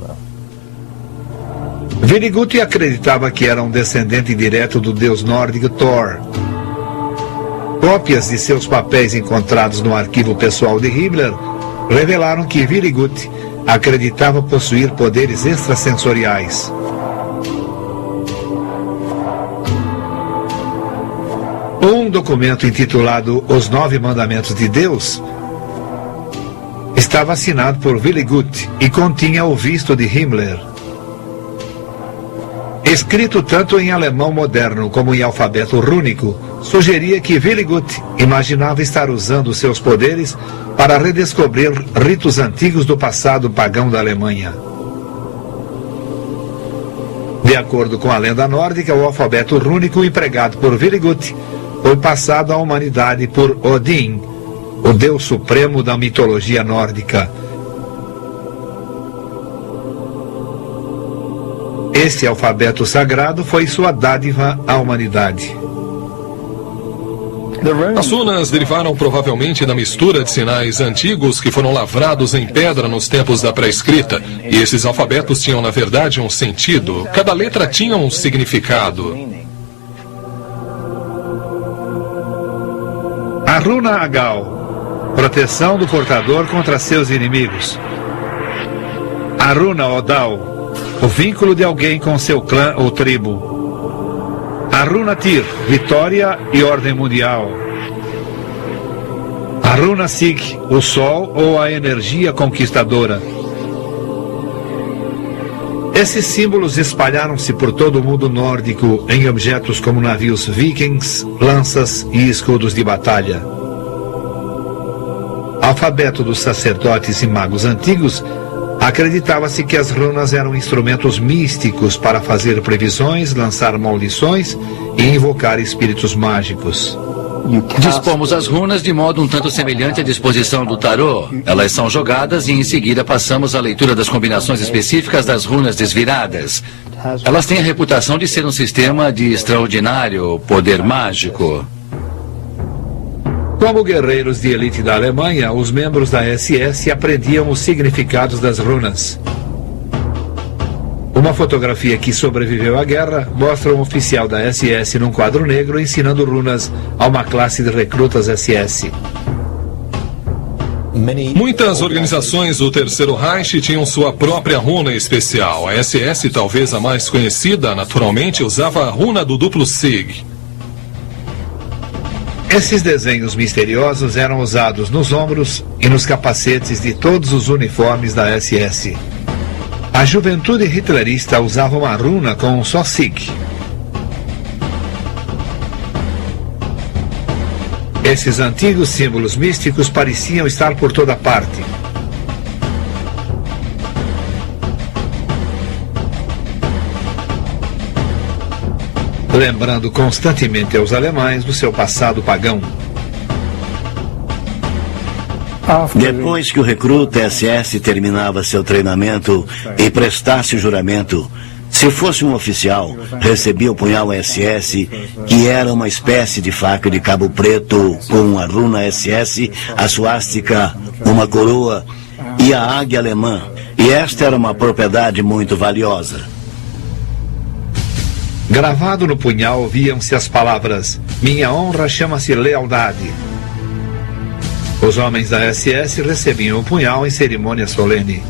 Willigut acreditava que era um descendente direto do deus nórdico Thor. Cópias de seus papéis encontrados no arquivo pessoal de Himmler revelaram que Willigut acreditava possuir poderes extrasensoriais. Um documento intitulado Os 9 Mandamentos de Deus estava assinado por Willigut e continha o visto de Himmler. Escrito tanto em alemão moderno como em alfabeto rúnico, sugeria que Willigut imaginava estar usando seus poderes para redescobrir ritos antigos do passado pagão da Alemanha. De acordo com a lenda nórdica, o alfabeto rúnico empregado por Willigut foi passado à humanidade por Odin, o deus supremo da mitologia nórdica. Este alfabeto sagrado foi sua dádiva à humanidade. As runas derivaram provavelmente da mistura de sinais antigos que foram lavrados em pedra nos tempos da pré-escrita. E esses alfabetos tinham, na verdade, um sentido. Cada letra tinha um significado. A runa Agal, proteção do portador contra seus inimigos. A runa Odal, o vínculo de alguém com seu clã ou tribo. A runa Tyr, vitória e ordem mundial. A runa Sig, o sol ou a energia conquistadora. Esses símbolos espalharam-se por todo o mundo nórdico em objetos como navios vikings, lanças e escudos de batalha. Alfabeto dos sacerdotes e magos antigos, acreditava-se que as runas eram instrumentos místicos para fazer previsões, lançar maldições e invocar espíritos mágicos. Dispomos as runas de modo um tanto semelhante à disposição do tarô. Elas são jogadas e em seguida passamos à leitura das combinações específicas das runas desviradas. Elas têm a reputação de ser um sistema de extraordinário poder mágico. Como guerreiros de elite da Alemanha, os membros da SS aprendiam os significados das runas. Uma fotografia que sobreviveu à guerra mostra um oficial da SS num quadro negro ensinando runas a uma classe de recrutas SS. Muitas organizações do Terceiro Reich tinham sua própria runa especial. A SS, talvez a mais conhecida, naturalmente usava a runa do duplo Sig. Esses desenhos misteriosos eram usados nos ombros e nos capacetes de todos os uniformes da SS. A juventude hitlerista usava uma runa com um só Sig. Esses antigos símbolos místicos pareciam estar por toda parte. Lembrando constantemente aos alemães do seu passado pagão. Depois que o recruta SS terminava seu treinamento e prestasse o juramento, se fosse um oficial, recebia o punhal SS, que era uma espécie de faca de cabo preto com a runa SS, a suástica, uma coroa e a águia alemã. E esta era uma propriedade muito valiosa. Gravado no punhal viam-se as palavras: "Minha honra chama-se lealdade". Os homens da SS recebiam o punhal em cerimônia solene.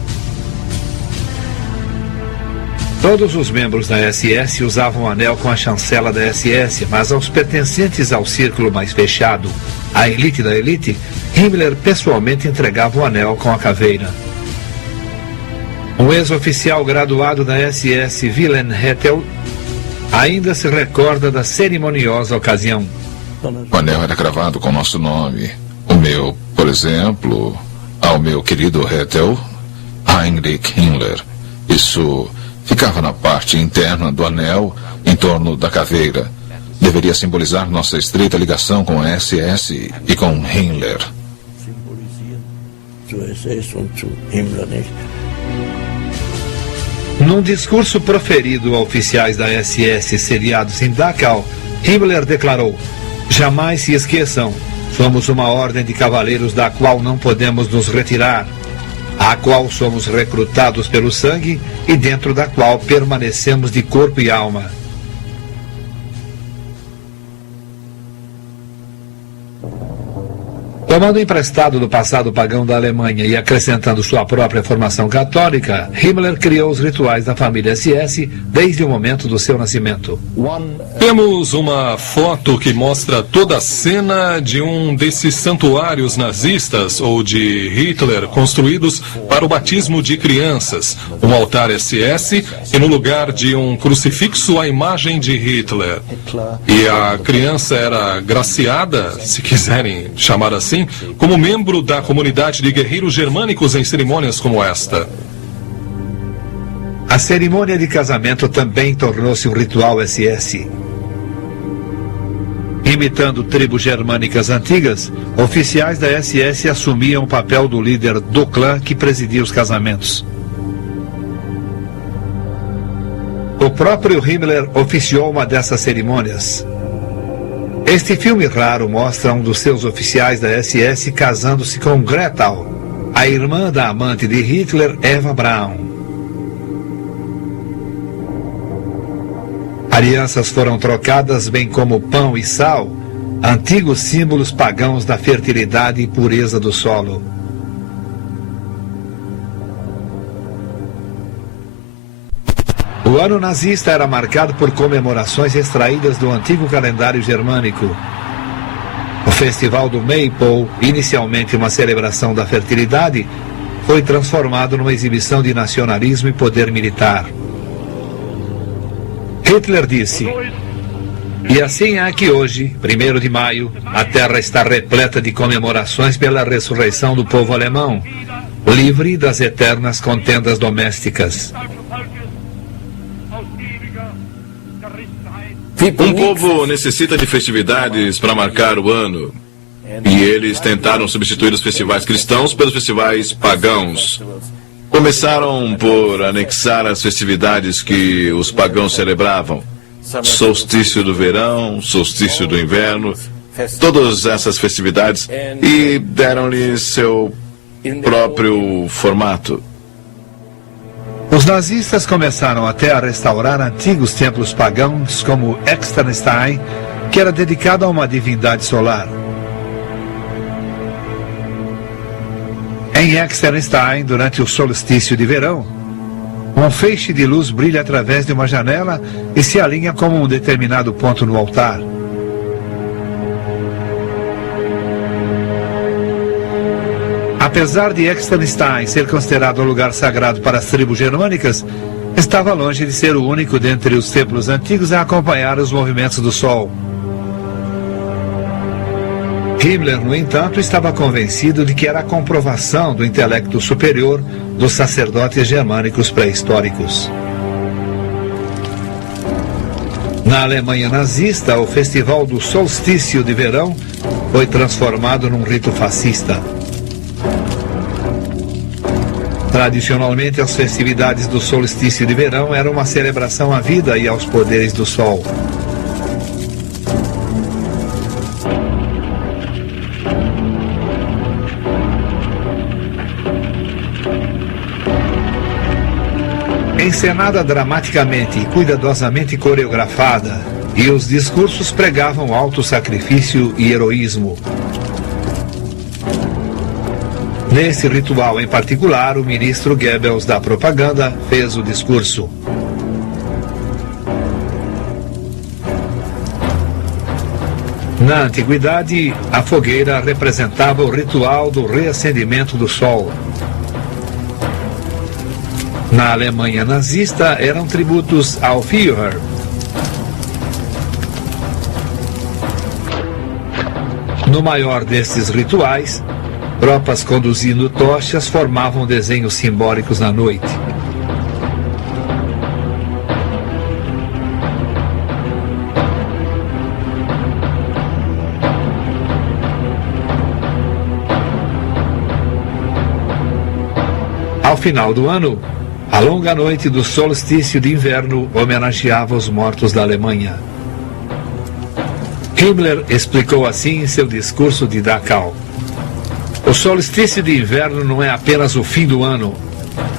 Todos os membros da SS usavam o anel com a chancela da SS, mas aos pertencentes ao círculo mais fechado, a elite da elite, Himmler pessoalmente entregava o anel com a caveira. Um ex-oficial graduado da SS, Wilhelm Rettel, ainda se recorda da cerimoniosa ocasião. O anel era gravado com nosso nome. O meu, por exemplo, ao meu querido Rettel, Heinrich Himmler. Isso ficava na parte interna do anel, em torno da caveira. Deveria simbolizar nossa estreita ligação com a SS e com Himmler. Num discurso proferido a oficiais da SS sediados em Dachau, Himmler declarou: "Jamais se esqueçam, somos uma ordem de cavaleiros da qual não podemos nos retirar, a qual somos recrutados pelo sangue e dentro da qual permanecemos de corpo e alma." Tomando emprestado do passado pagão da Alemanha e acrescentando sua própria formação católica, Himmler criou os rituais da família SS desde o momento do seu nascimento. Temos uma foto que mostra toda a cena de um desses santuários nazistas ou de Hitler construídos para o batismo de crianças. Um altar SS e no lugar de um crucifixo a imagem de Hitler. E a criança era graciada, se quiserem chamar assim, como membro da comunidade de guerreiros germânicos em cerimônias como esta. A cerimônia de casamento também tornou-se um ritual SS. Imitando tribos germânicas antigas, oficiais da SS assumiam o papel do líder do clã que presidia os casamentos. O próprio Himmler oficiou uma dessas cerimônias. Este filme raro mostra um dos seus oficiais da SS casando-se com Gretel, a irmã da amante de Hitler, Eva Braun. Alianças foram trocadas, bem como pão e sal, antigos símbolos pagãos da fertilidade e pureza do solo. O ano nazista era marcado por comemorações extraídas do antigo calendário germânico. O Festival do Maypole, inicialmente uma celebração da fertilidade, foi transformado numa exibição de nacionalismo e poder militar. Hitler disse: e assim é que hoje, 1º de maio, a Terra está repleta de comemorações pela ressurreição do povo alemão, livre das eternas contendas domésticas. Um povo necessita de festividades para marcar o ano. E eles tentaram substituir os festivais cristãos pelos festivais pagãos. Começaram por anexar as festividades que os pagãos celebravam. Solstício do verão, solstício do inverno, todas essas festividades, e deram-lhe seu próprio formato. Os nazistas começaram até a restaurar antigos templos pagãos, como Externstein, que era dedicado a uma divindade solar. Em Externstein, durante o solstício de verão, um feixe de luz brilha através de uma janela e se alinha como um determinado ponto no altar. Apesar de Externstein ser considerado um lugar sagrado para as tribos germânicas, estava longe de ser o único dentre os templos antigos a acompanhar os movimentos do Sol. Himmler, no entanto, estava convencido de que era a comprovação do intelecto superior dos sacerdotes germânicos pré-históricos. Na Alemanha nazista, o festival do solstício de verão foi transformado num rito fascista. Tradicionalmente, as festividades do solstício de verão eram uma celebração à vida e aos poderes do sol. Encenada dramaticamente e cuidadosamente coreografada, e os discursos pregavam auto-sacrifício e heroísmo. Nesse ritual em particular, o ministro Goebbels da propaganda fez o discurso. Na antiguidade, a fogueira representava o ritual do reacendimento do sol. Na Alemanha nazista, eram tributos ao Führer. No maior destes rituais, tropas conduzindo tochas formavam desenhos simbólicos na noite. Ao final do ano, a longa noite do solstício de inverno homenageava os mortos da Alemanha. Himmler explicou assim em seu discurso de Dachau: o solstício de inverno não é apenas o fim do ano,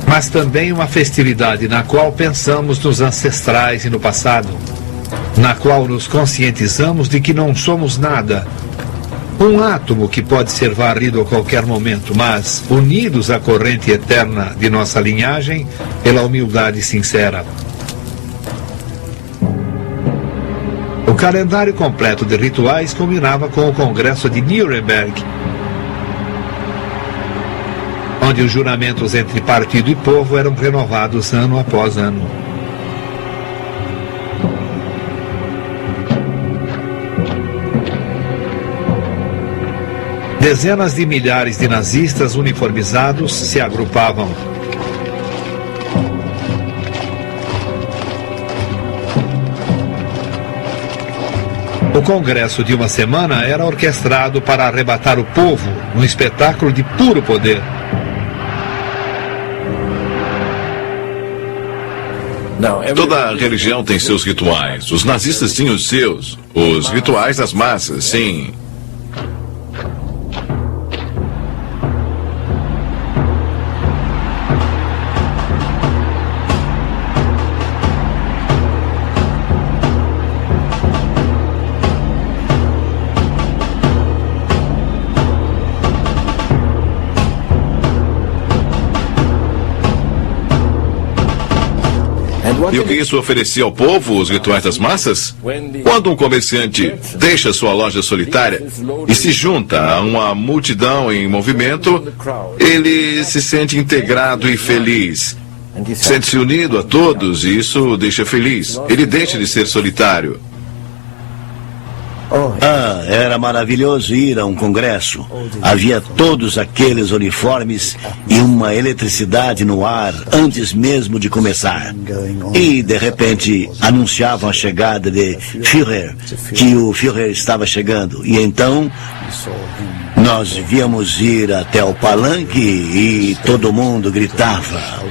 mas também uma festividade na qual pensamos nos ancestrais e no passado, na qual nos conscientizamos de que não somos nada, um átomo que pode ser varrido a qualquer momento, mas unidos à corrente eterna de nossa linhagem pela humildade sincera. O calendário completo de rituais culminava com o Congresso de Nuremberg, onde os juramentos entre partido e povo eram renovados ano após ano. Dezenas de milhares de nazistas uniformizados se agrupavam. O congresso de uma semana era orquestrado para arrebatar o povo num espetáculo de puro poder. Toda religião tem seus rituais. Os nazistas tinham os seus. Os rituais das massas, sim. E o que isso oferecia ao povo, os rituais das massas? Quando um comerciante deixa sua loja solitária e se junta a uma multidão em movimento, ele se sente integrado e feliz. Sente-se unido a todos e isso o deixa feliz. Ele deixa de ser solitário. Era maravilhoso ir a um congresso. Havia todos aqueles uniformes e uma eletricidade no ar antes mesmo de começar. E, de repente, anunciavam a chegada de Führer, que o Führer estava chegando. E então, nós víamos ir até o palanque e todo mundo gritava.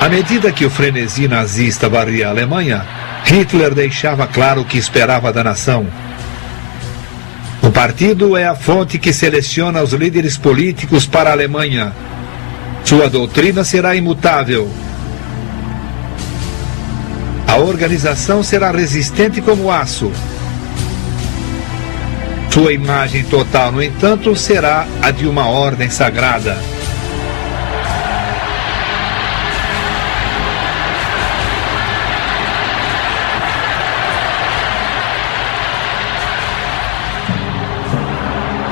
À medida que o frenesi nazista varria a Alemanha, Hitler deixava claro o que esperava da nação. O partido é a fonte que seleciona os líderes políticos para a Alemanha. Sua doutrina será imutável. A organização será resistente como aço. Sua imagem total, no entanto, será a de uma ordem sagrada.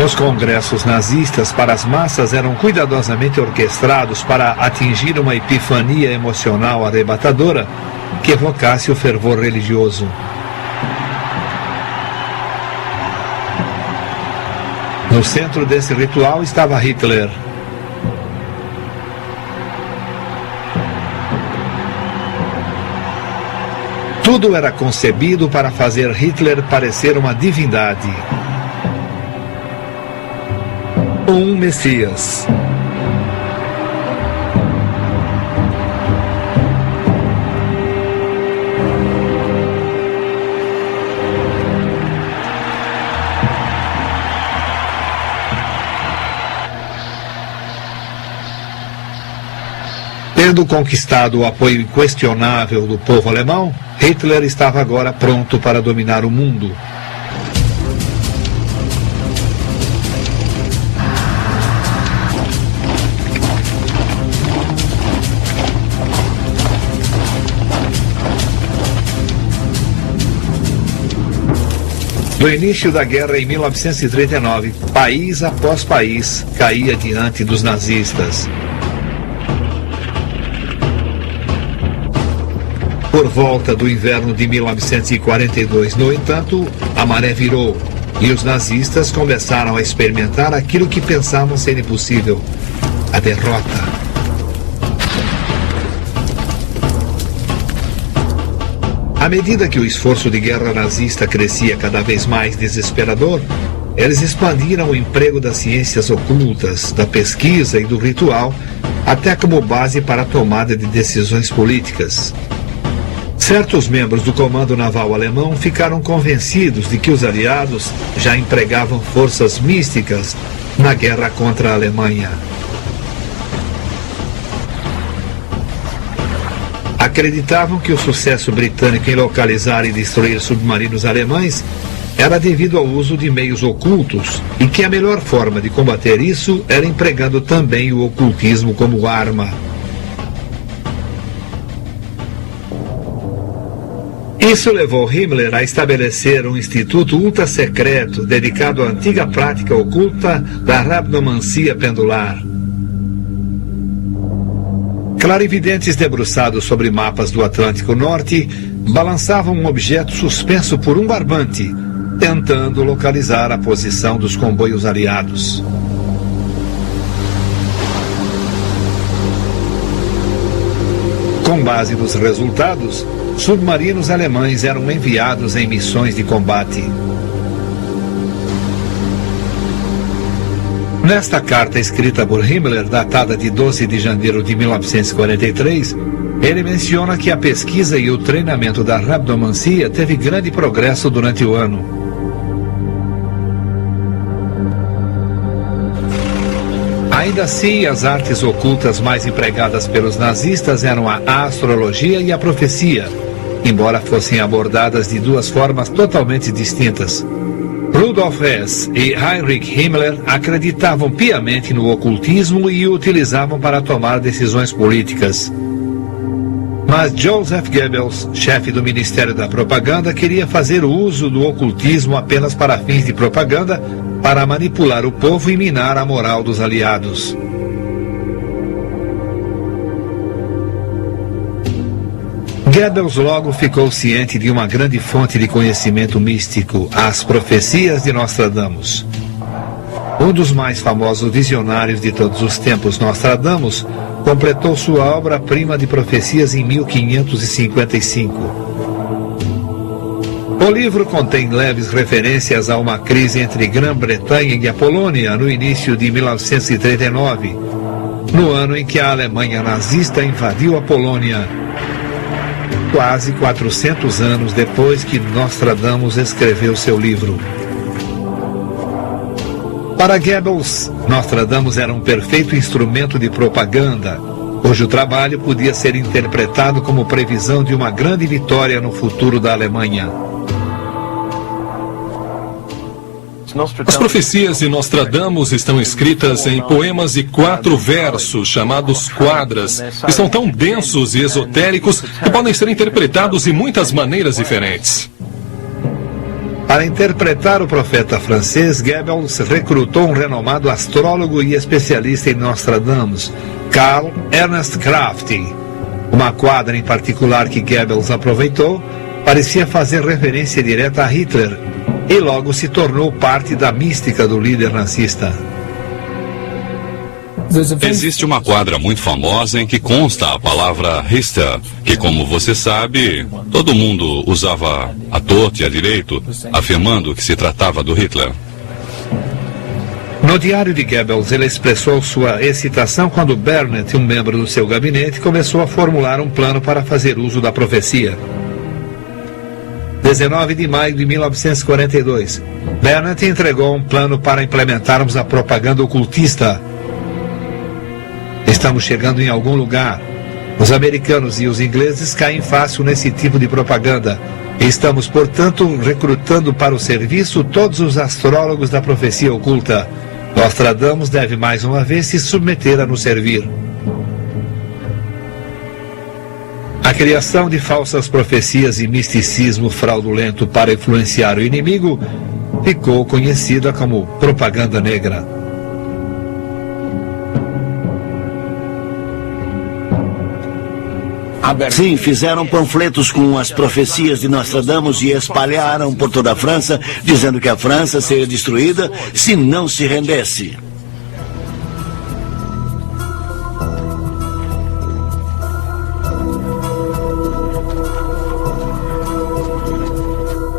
Os congressos nazistas para as massas eram cuidadosamente orquestrados para atingir uma epifania emocional arrebatadora que evocasse o fervor religioso. No centro desse ritual estava Hitler. Tudo era concebido para fazer Hitler parecer uma divindade. Um Messias. Tendo conquistado o apoio inquestionável do povo alemão, Hitler estava agora pronto para dominar o mundo. No início da guerra em 1939, país após país caía diante dos nazistas. Por volta do inverno de 1942, no entanto, a maré virou e os nazistas começaram a experimentar aquilo que pensavam ser impossível: a derrota. À medida que o esforço de guerra nazista crescia cada vez mais desesperador, eles expandiram o emprego das ciências ocultas, da pesquisa e do ritual, até como base para a tomada de decisões políticas. Certos membros do comando naval alemão ficaram convencidos de que os aliados já empregavam forças místicas na guerra contra a Alemanha. Acreditavam que o sucesso britânico em localizar e destruir submarinos alemães era devido ao uso de meios ocultos e que a melhor forma de combater isso era empregando também o ocultismo como arma. Isso levou Himmler a estabelecer um instituto ultra-secreto dedicado à antiga prática oculta da rabdomancia pendular. Clarividentes debruçados sobre mapas do Atlântico Norte balançavam um objeto suspenso por um barbante, tentando localizar a posição dos comboios aliados. Com base nos resultados, submarinos alemães eram enviados em missões de combate. Nesta carta escrita por Himmler, datada de 12 de janeiro de 1943, ele menciona que a pesquisa e o treinamento da rabdomancia teve grande progresso durante o ano. Ainda assim, as artes ocultas mais empregadas pelos nazistas eram a astrologia e a profecia, embora fossem abordadas de duas formas totalmente distintas. Rudolf Hess e Heinrich Himmler acreditavam piamente no ocultismo e o utilizavam para tomar decisões políticas. Mas Joseph Goebbels, chefe do Ministério da Propaganda, queria fazer uso do ocultismo apenas para fins de propaganda, para manipular o povo e minar a moral dos aliados. Goebbels logo ficou ciente de uma grande fonte de conhecimento místico, as profecias de Nostradamus. Um dos mais famosos visionários de todos os tempos, Nostradamus, completou sua obra-prima de profecias em 1555. O livro contém leves referências a uma crise entre Grã-Bretanha e a Polônia no início de 1939, no ano em que a Alemanha nazista invadiu a Polônia, quase 400 anos depois que Nostradamus escreveu seu livro. Para Goebbels, Nostradamus era um perfeito instrumento de propaganda, cujo trabalho podia ser interpretado como previsão de uma grande vitória no futuro da Alemanha. As profecias de Nostradamus estão escritas em poemas de 4 versos, chamados quadras, que são tão densos e esotéricos que podem ser interpretados de muitas maneiras diferentes. Para interpretar o profeta francês, Goebbels recrutou um renomado astrólogo e especialista em Nostradamus, Karl Ernst Kraft. Uma quadra em particular que Goebbels aproveitou parecia fazer referência direta a Hitler e logo se tornou parte da mística do líder nazista. Existe uma quadra muito famosa em que consta a palavra Richter, que, como você sabe, todo mundo usava à torto e à direito, afirmando que se tratava do Hitler. No diário de Goebbels, ele expressou sua excitação quando Bernet, um membro do seu gabinete, começou a formular um plano para fazer uso da profecia. 19 de maio de 1942, Bernet entregou um plano para implementarmos a propaganda ocultista. Estamos chegando em algum lugar. Os americanos e os ingleses caem fácil nesse tipo de propaganda. Estamos, portanto, recrutando para o serviço todos os astrólogos da profecia oculta. Nostradamus deve mais uma vez se submeter a nos servir. A criação de falsas profecias e misticismo fraudulento para influenciar o inimigo ficou conhecida como propaganda negra. Sim, fizeram panfletos com as profecias de Nostradamus e espalharam por toda a França, dizendo que a França seria destruída se não se rendesse.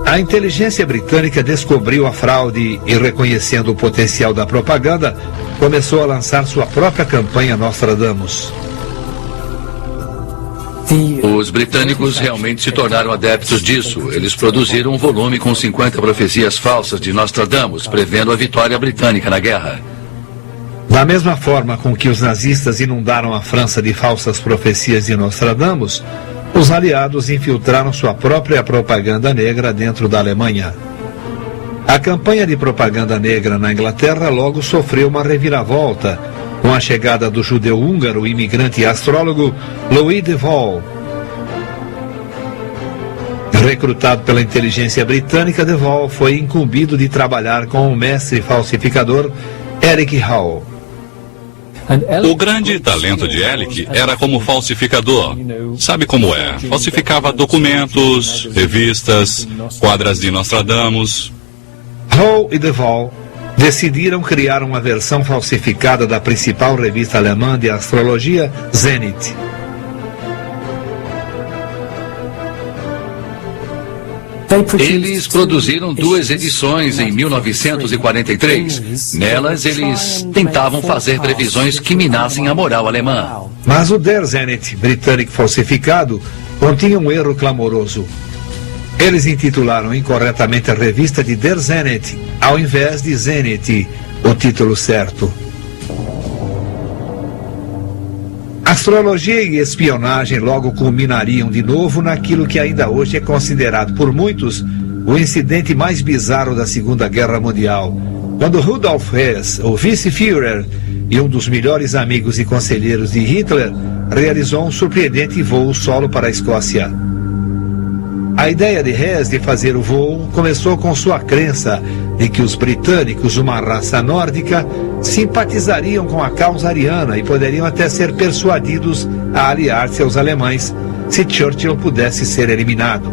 A inteligência britânica descobriu a fraude e, reconhecendo o potencial da propaganda, começou a lançar sua própria campanha Nostradamus. Os britânicos realmente se tornaram adeptos disso. Eles produziram um volume com 50 profecias falsas de Nostradamus, prevendo a vitória britânica na guerra. Da mesma forma com que os nazistas inundaram a França de falsas profecias de Nostradamus, os aliados infiltraram sua própria propaganda negra dentro da Alemanha. A campanha de propaganda negra na Inglaterra logo sofreu uma reviravolta, com a chegada do judeu húngaro imigrante e astrólogo Louis de Waal. Recrutado pela inteligência britânica, de Waal foi incumbido de trabalhar com o mestre falsificador Eric Hall. O grande talento de Ehrlich era como falsificador. Sabe como é? Falsificava documentos, revistas, quadras de Nostradamus. Hall e de Waal decidiram criar uma versão falsificada da principal revista alemã de astrologia, Zenit. Eles produziram 2 edições em 1943. Nelas, eles tentavam fazer previsões que minassem a moral alemã. Mas o Der Zenit, britânico falsificado, continha um erro clamoroso. Eles intitularam incorretamente a revista de Der Zenit, ao invés de Zenit, o título certo. Astrologia e espionagem logo culminariam de novo naquilo que ainda hoje é considerado por muitos o incidente mais bizarro da Segunda Guerra Mundial, quando Rudolf Hess, o vice-Führer e um dos melhores amigos e conselheiros de Hitler, realizou um surpreendente voo solo para a Escócia. A ideia de Hess de fazer o voo começou com sua crença de que os britânicos, uma raça nórdica, simpatizariam com a causa ariana e poderiam até ser persuadidos a aliar-se aos alemães se Churchill pudesse ser eliminado.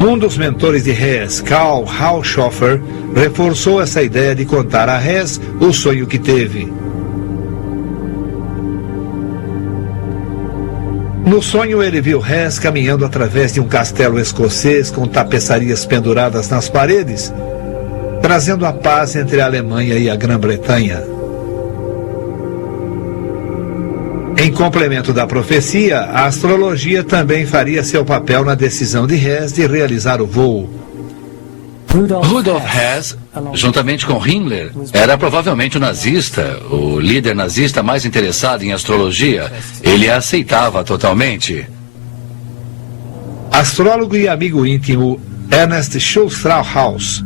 Um dos mentores de Hess, Karl Haushofer, reforçou essa ideia de contar a Hess o sonho que teve. No sonho, ele viu Hess caminhando através de um castelo escocês com tapeçarias penduradas nas paredes, trazendo a paz entre a Alemanha e a Grã-Bretanha. Em complemento da profecia, a astrologia também faria seu papel na decisão de Hess de realizar o voo. Rudolf Hess, juntamente com Himmler, era provavelmente o nazista, o líder nazista mais interessado em astrologia. Ele a aceitava totalmente. Astrólogo e amigo íntimo Ernst Schulstrauhaus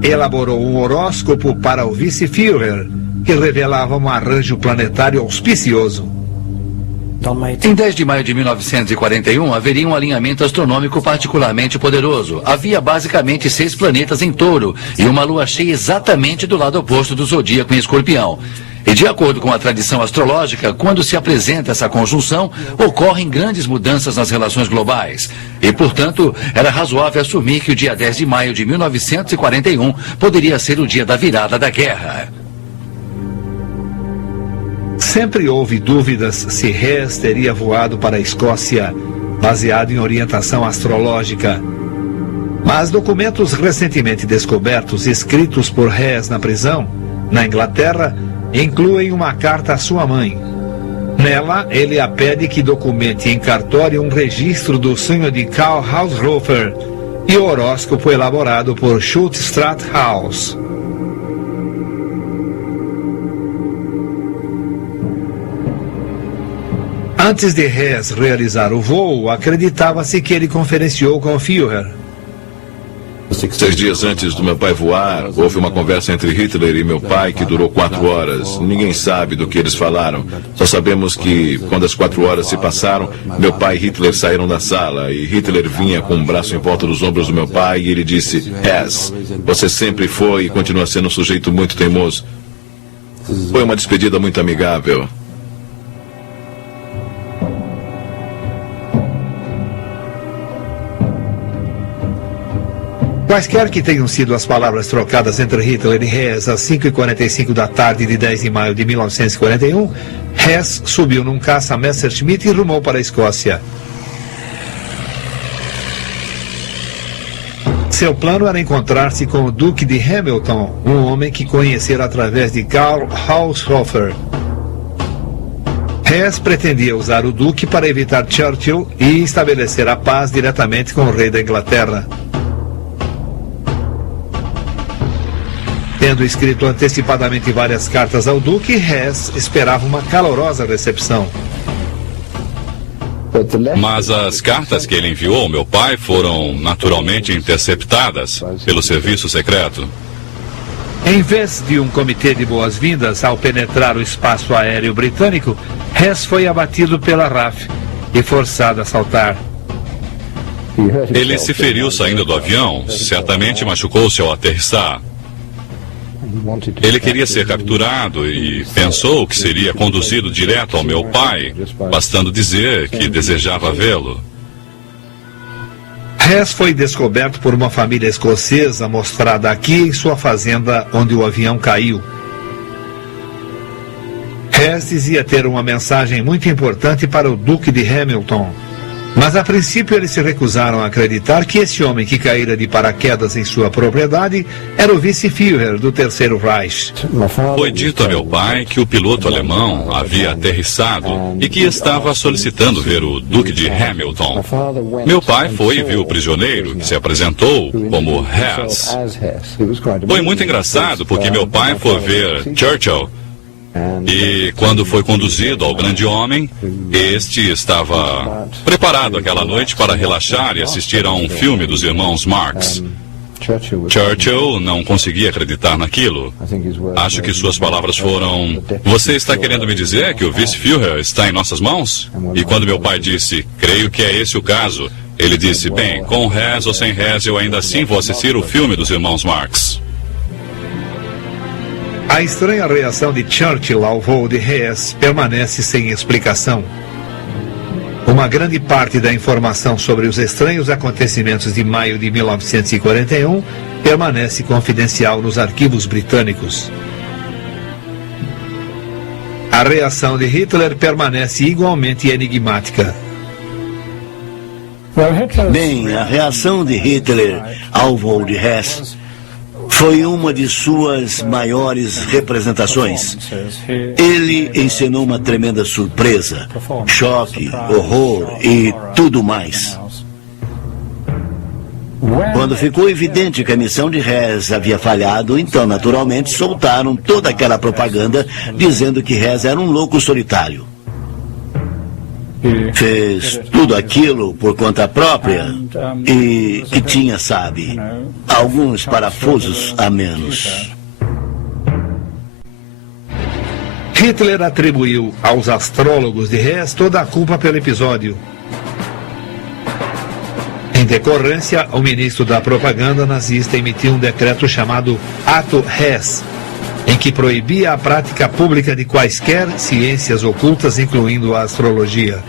elaborou um horóscopo para o vice-Führer, que revelava um arranjo planetário auspicioso. Em 10 de maio de 1941, haveria um alinhamento astronômico particularmente poderoso. Havia basicamente 6 planetas em Touro e uma lua cheia exatamente do lado oposto do zodíaco em Escorpião. E de acordo com a tradição astrológica, quando se apresenta essa conjunção, ocorrem grandes mudanças nas relações globais. E, portanto, era razoável assumir que o dia 10 de maio de 1941 poderia ser o dia da virada da guerra. Sempre houve dúvidas se Hess teria voado para a Escócia, baseado em orientação astrológica. Mas documentos recentemente descobertos, escritos por Hess na prisão, na Inglaterra, incluem uma carta à sua mãe. Nela, ele a pede que documente em cartório um registro do sonho de Karl Haushofer e o horóscopo elaborado por Schultz-Strathaus. Antes de Hess realizar o voo, acreditava-se que ele conferenciou com o Führer. 6 dias antes do meu pai voar, houve uma conversa entre Hitler e meu pai que durou 4 horas. Ninguém sabe do que eles falaram. Só sabemos que, quando as 4 horas se passaram, meu pai e Hitler saíram da sala e Hitler vinha com um braço em volta dos ombros do meu pai e ele disse: Hess, você sempre foi e continua sendo um sujeito muito teimoso. Foi uma despedida muito amigável. Quaisquer que tenham sido as palavras trocadas entre Hitler e Hess às 5h45 da tarde de 10 de maio de 1941, Hess subiu num caça Messerschmitt e rumou para a Escócia. Seu plano era encontrar-se com o Duque de Hamilton, um homem que conhecera através de Karl Haushofer. Hess pretendia usar o Duque para evitar Churchill e estabelecer a paz diretamente com o rei da Inglaterra. Tendo escrito antecipadamente várias cartas ao Duque, Hess esperava uma calorosa recepção. Mas as cartas que ele enviou ao meu pai foram naturalmente interceptadas pelo serviço secreto. Em vez de um comitê de boas-vindas ao penetrar o espaço aéreo britânico, Hess foi abatido pela RAF e forçado a saltar. Ele se feriu saindo do avião, certamente machucou-se ao aterrissar. Ele queria ser capturado e pensou que seria conduzido direto ao meu pai, bastando dizer que desejava vê-lo. Hess foi descoberto por uma família escocesa mostrada aqui em sua fazenda onde o avião caiu. Hess dizia ter uma mensagem muito importante para o Duque de Hamilton. Mas a princípio eles se recusaram a acreditar que esse homem que caíra de paraquedas em sua propriedade era o vice-Führer do Terceiro Reich. Foi dito a meu pai que o piloto alemão havia aterrissado e que estava solicitando ver o Duque de Hamilton. Meu pai foi e viu o prisioneiro, que se apresentou como Hess. Foi muito engraçado porque meu pai foi ver Churchill E quando foi conduzido ao grande homem, este estava preparado aquela noite para relaxar e assistir a um filme dos irmãos Marx. Churchill não conseguia acreditar naquilo. Acho que suas palavras foram: "Você está querendo me dizer que o vice-Führer está em nossas mãos?" E quando meu pai disse: "Creio que é esse o caso", ele disse: "Bem, com Hess ou sem Hess, eu ainda assim vou assistir o filme dos irmãos Marx." A estranha reação de Churchill ao voo de Hess permanece sem explicação. Uma grande parte da informação sobre os estranhos acontecimentos de maio de 1941 permanece confidencial nos arquivos britânicos. A reação de Hitler permanece igualmente enigmática. Bem, a reação de Hitler ao voo de Hess foi uma de suas maiores representações. Ele encenou uma tremenda surpresa, choque, horror e tudo mais. Quando ficou evidente que a missão de Hess havia falhado, então naturalmente soltaram toda aquela propaganda dizendo que Hess era um louco solitário. Fez tudo aquilo por conta própria e que tinha, sabe, alguns parafusos a menos. Hitler atribuiu aos astrólogos de Hess toda a culpa pelo episódio. Em decorrência, o ministro da propaganda nazista emitiu um decreto chamado Ato Hess, em que proibia a prática pública de quaisquer ciências ocultas, incluindo a astrologia.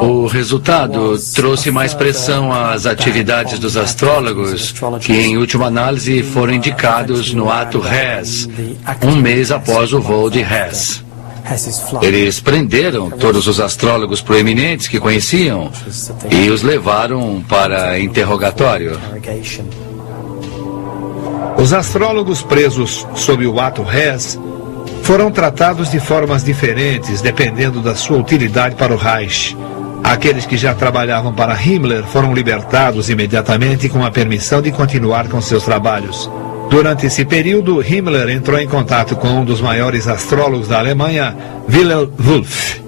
O resultado trouxe mais pressão às atividades dos astrólogos, que em última análise foram indicados no Ato Hess, um mês após o voo de Hess. Eles prenderam todos os astrólogos proeminentes que conheciam e os levaram para interrogatório. Os astrólogos presos sob o Ato Hess foram tratados de formas diferentes, dependendo da sua utilidade para o Reich. Aqueles que já trabalhavam para Himmler foram libertados imediatamente com a permissão de continuar com seus trabalhos. Durante esse período, Himmler entrou em contato com um dos maiores astrólogos da Alemanha, Wilhelm Wulff.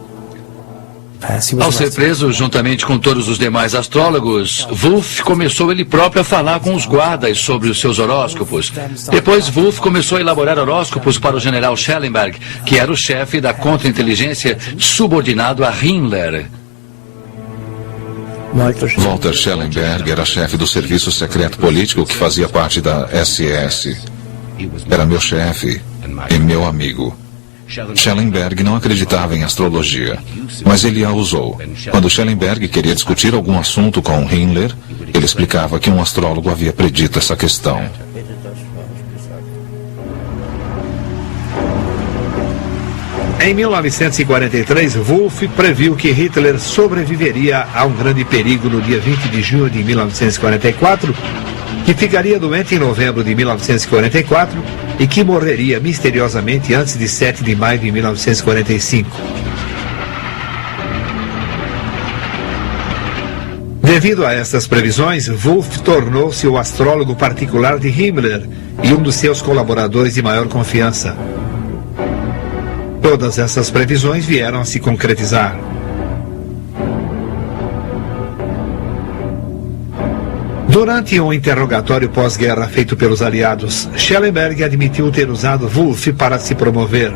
Ao ser preso juntamente com todos os demais astrólogos, Wulff começou ele próprio a falar com os guardas sobre os seus horóscopos. Depois, Wulff começou a elaborar horóscopos para o general Schellenberg, que era o chefe da contra-inteligência subordinado a Himmler. Walter Schellenberg era chefe do serviço secreto político que fazia parte da SS. Era meu chefe e meu amigo. Schellenberg não acreditava em astrologia, mas ele a usou. Quando Schellenberg queria discutir algum assunto com Himmler, ele explicava que um astrólogo havia predito essa questão. Em 1943, Wulff previu que Hitler sobreviveria a um grande perigo no dia 20 de junho de 1944, que ficaria doente em novembro de 1944 e que morreria misteriosamente antes de 7 de maio de 1945. Devido a estas previsões, Wulff tornou-se o astrólogo particular de Himmler e um dos seus colaboradores de maior confiança. Todas essas previsões vieram a se concretizar. Durante um interrogatório pós-guerra feito pelos aliados, Schellenberg admitiu ter usado Wulff para se promover.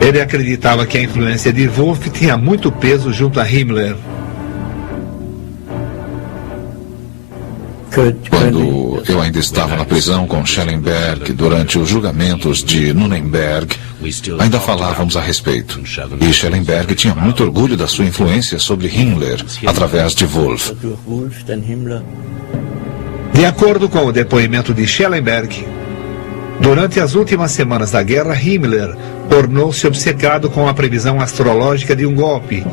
Ele acreditava que a influência de Wulff tinha muito peso junto a Himmler. Quando eu ainda estava na prisão com Schellenberg durante os julgamentos de Nuremberg, ainda falávamos a respeito. E Schellenberg tinha muito orgulho da sua influência sobre Himmler através de Wulff. De acordo com o depoimento de Schellenberg, durante as últimas semanas da guerra, Himmler tornou-se obcecado com a previsão astrológica de um golpe,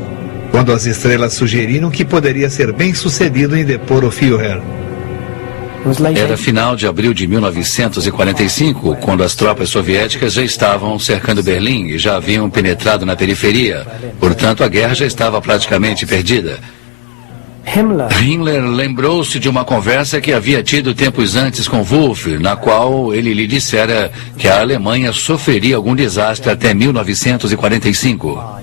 quando as estrelas sugeriram que poderia ser bem sucedido em depor o Führer. Era final de abril de 1945, quando as tropas soviéticas já estavam cercando Berlim e já haviam penetrado na periferia. Portanto, a guerra já estava praticamente perdida. Himmler lembrou-se de uma conversa que havia tido tempos antes com Wolff, na qual ele lhe dissera que a Alemanha sofreria algum desastre até 1945.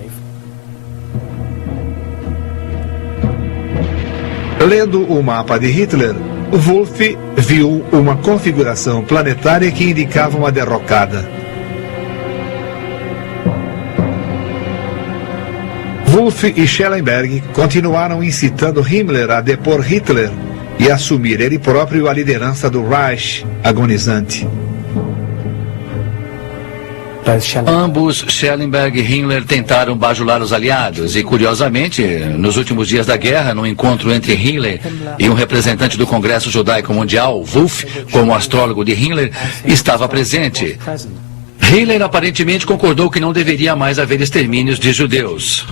Lendo o mapa de Hitler, Wolff viu uma configuração planetária que indicava uma derrocada. Wolff e Schellenberg continuaram incitando Himmler a depor Hitler e assumir ele próprio a liderança do Reich agonizante. Ambos, Schellenberg e Himmler, tentaram bajular os aliados e, curiosamente, nos últimos dias da guerra, num encontro entre Himmler e um representante do Congresso Judaico Mundial, Wolff, como astrólogo de Himmler, estava presente. Himmler aparentemente concordou que não deveria mais haver extermínios de judeus.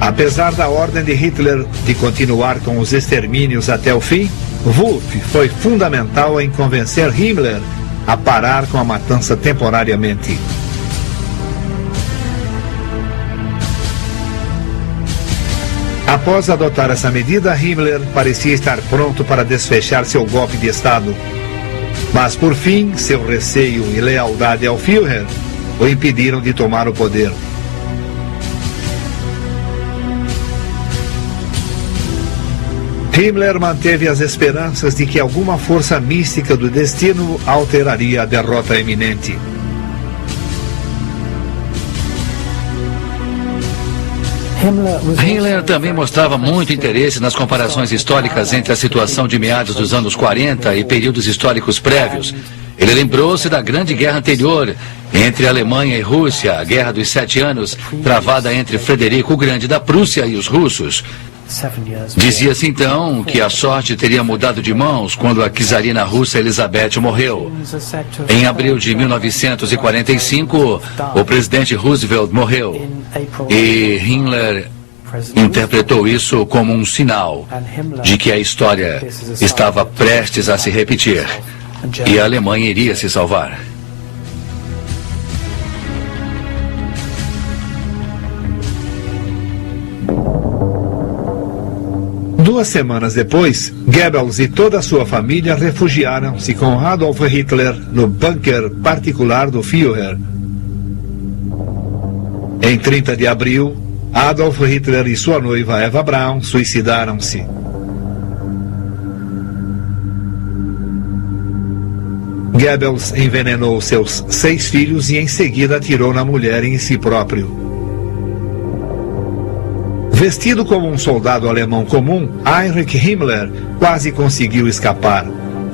Apesar da ordem de Hitler de continuar com os extermínios até o fim, Wolff foi fundamental em convencer Himmler a parar com a matança temporariamente. Após adotar essa medida, Himmler parecia estar pronto para desfechar seu golpe de Estado. Mas, por fim, seu receio e lealdade ao Führer o impediram de tomar o poder. Himmler manteve as esperanças de que alguma força mística do destino alteraria a derrota iminente. Himmler também mostrava muito interesse nas comparações históricas entre a situação de meados dos anos 40 e períodos históricos prévios. Ele lembrou-se da grande guerra anterior entre Alemanha e Rússia, a Guerra dos 7 Anos, travada entre Frederico o Grande da Prússia e os russos. Dizia-se então que a sorte teria mudado de mãos quando a czarina russa Elizabeth morreu. Em abril de 1945, o presidente Roosevelt morreu e Himmler interpretou isso como um sinal de que a história estava prestes a se repetir e a Alemanha iria se salvar. Duas semanas depois, Goebbels e toda a sua família refugiaram-se com Adolf Hitler no bunker particular do Führer. Em 30 de abril, Adolf Hitler e sua noiva Eva Braun suicidaram-se. Goebbels envenenou seus 6 filhos e em seguida atirou na mulher e em si próprio. Vestido como um soldado alemão comum, Heinrich Himmler quase conseguiu escapar.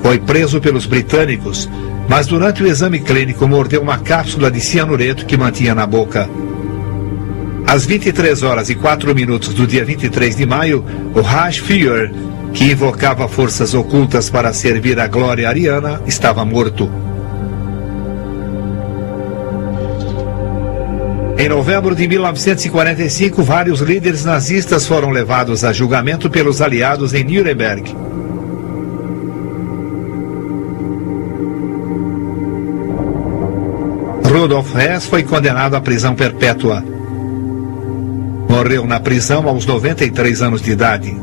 Foi preso pelos britânicos, mas durante o exame clínico mordeu uma cápsula de cianureto que mantinha na boca. Às 23h04 do dia 23 de maio, o Reichsführer, que invocava forças ocultas para servir a glória ariana, estava morto. Em novembro de 1945, vários líderes nazistas foram levados a julgamento pelos aliados em Nuremberg. Rudolf Hess foi condenado à prisão perpétua. Morreu na prisão aos 93 anos de idade.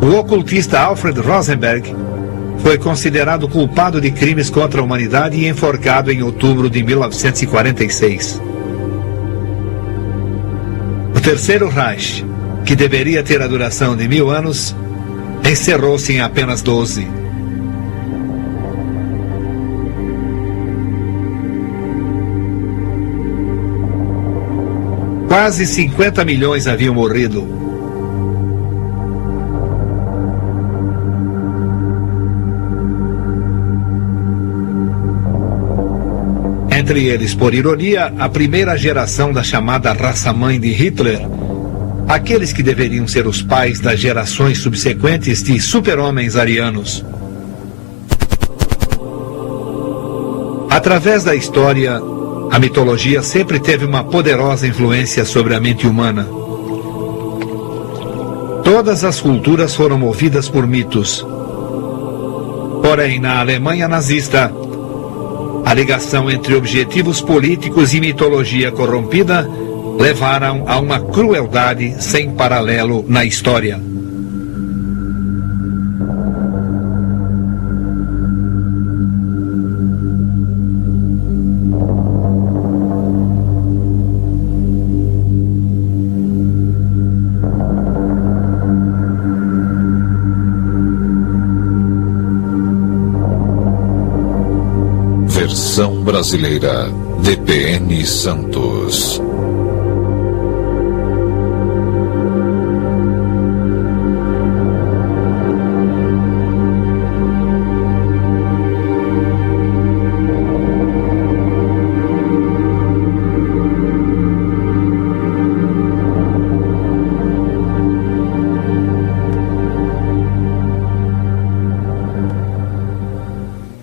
O ocultista Alfred Rosenberg foi considerado culpado de crimes contra a humanidade e enforcado em outubro de 1946. O Terceiro Reich, que deveria ter a duração de 1000 anos, encerrou-se em apenas 12. Quase 50 milhões haviam morrido. Entre eles, por ironia, a primeira geração da chamada raça-mãe de Hitler, aqueles que deveriam ser os pais das gerações subsequentes de super-homens arianos. Através da história, a mitologia sempre teve uma poderosa influência sobre a mente humana. Todas as culturas foram movidas por mitos. Porém, na Alemanha nazista, a ligação entre objetivos políticos e mitologia corrompida levaram a uma crueldade sem paralelo na história. Versão brasileira, DPN Santos.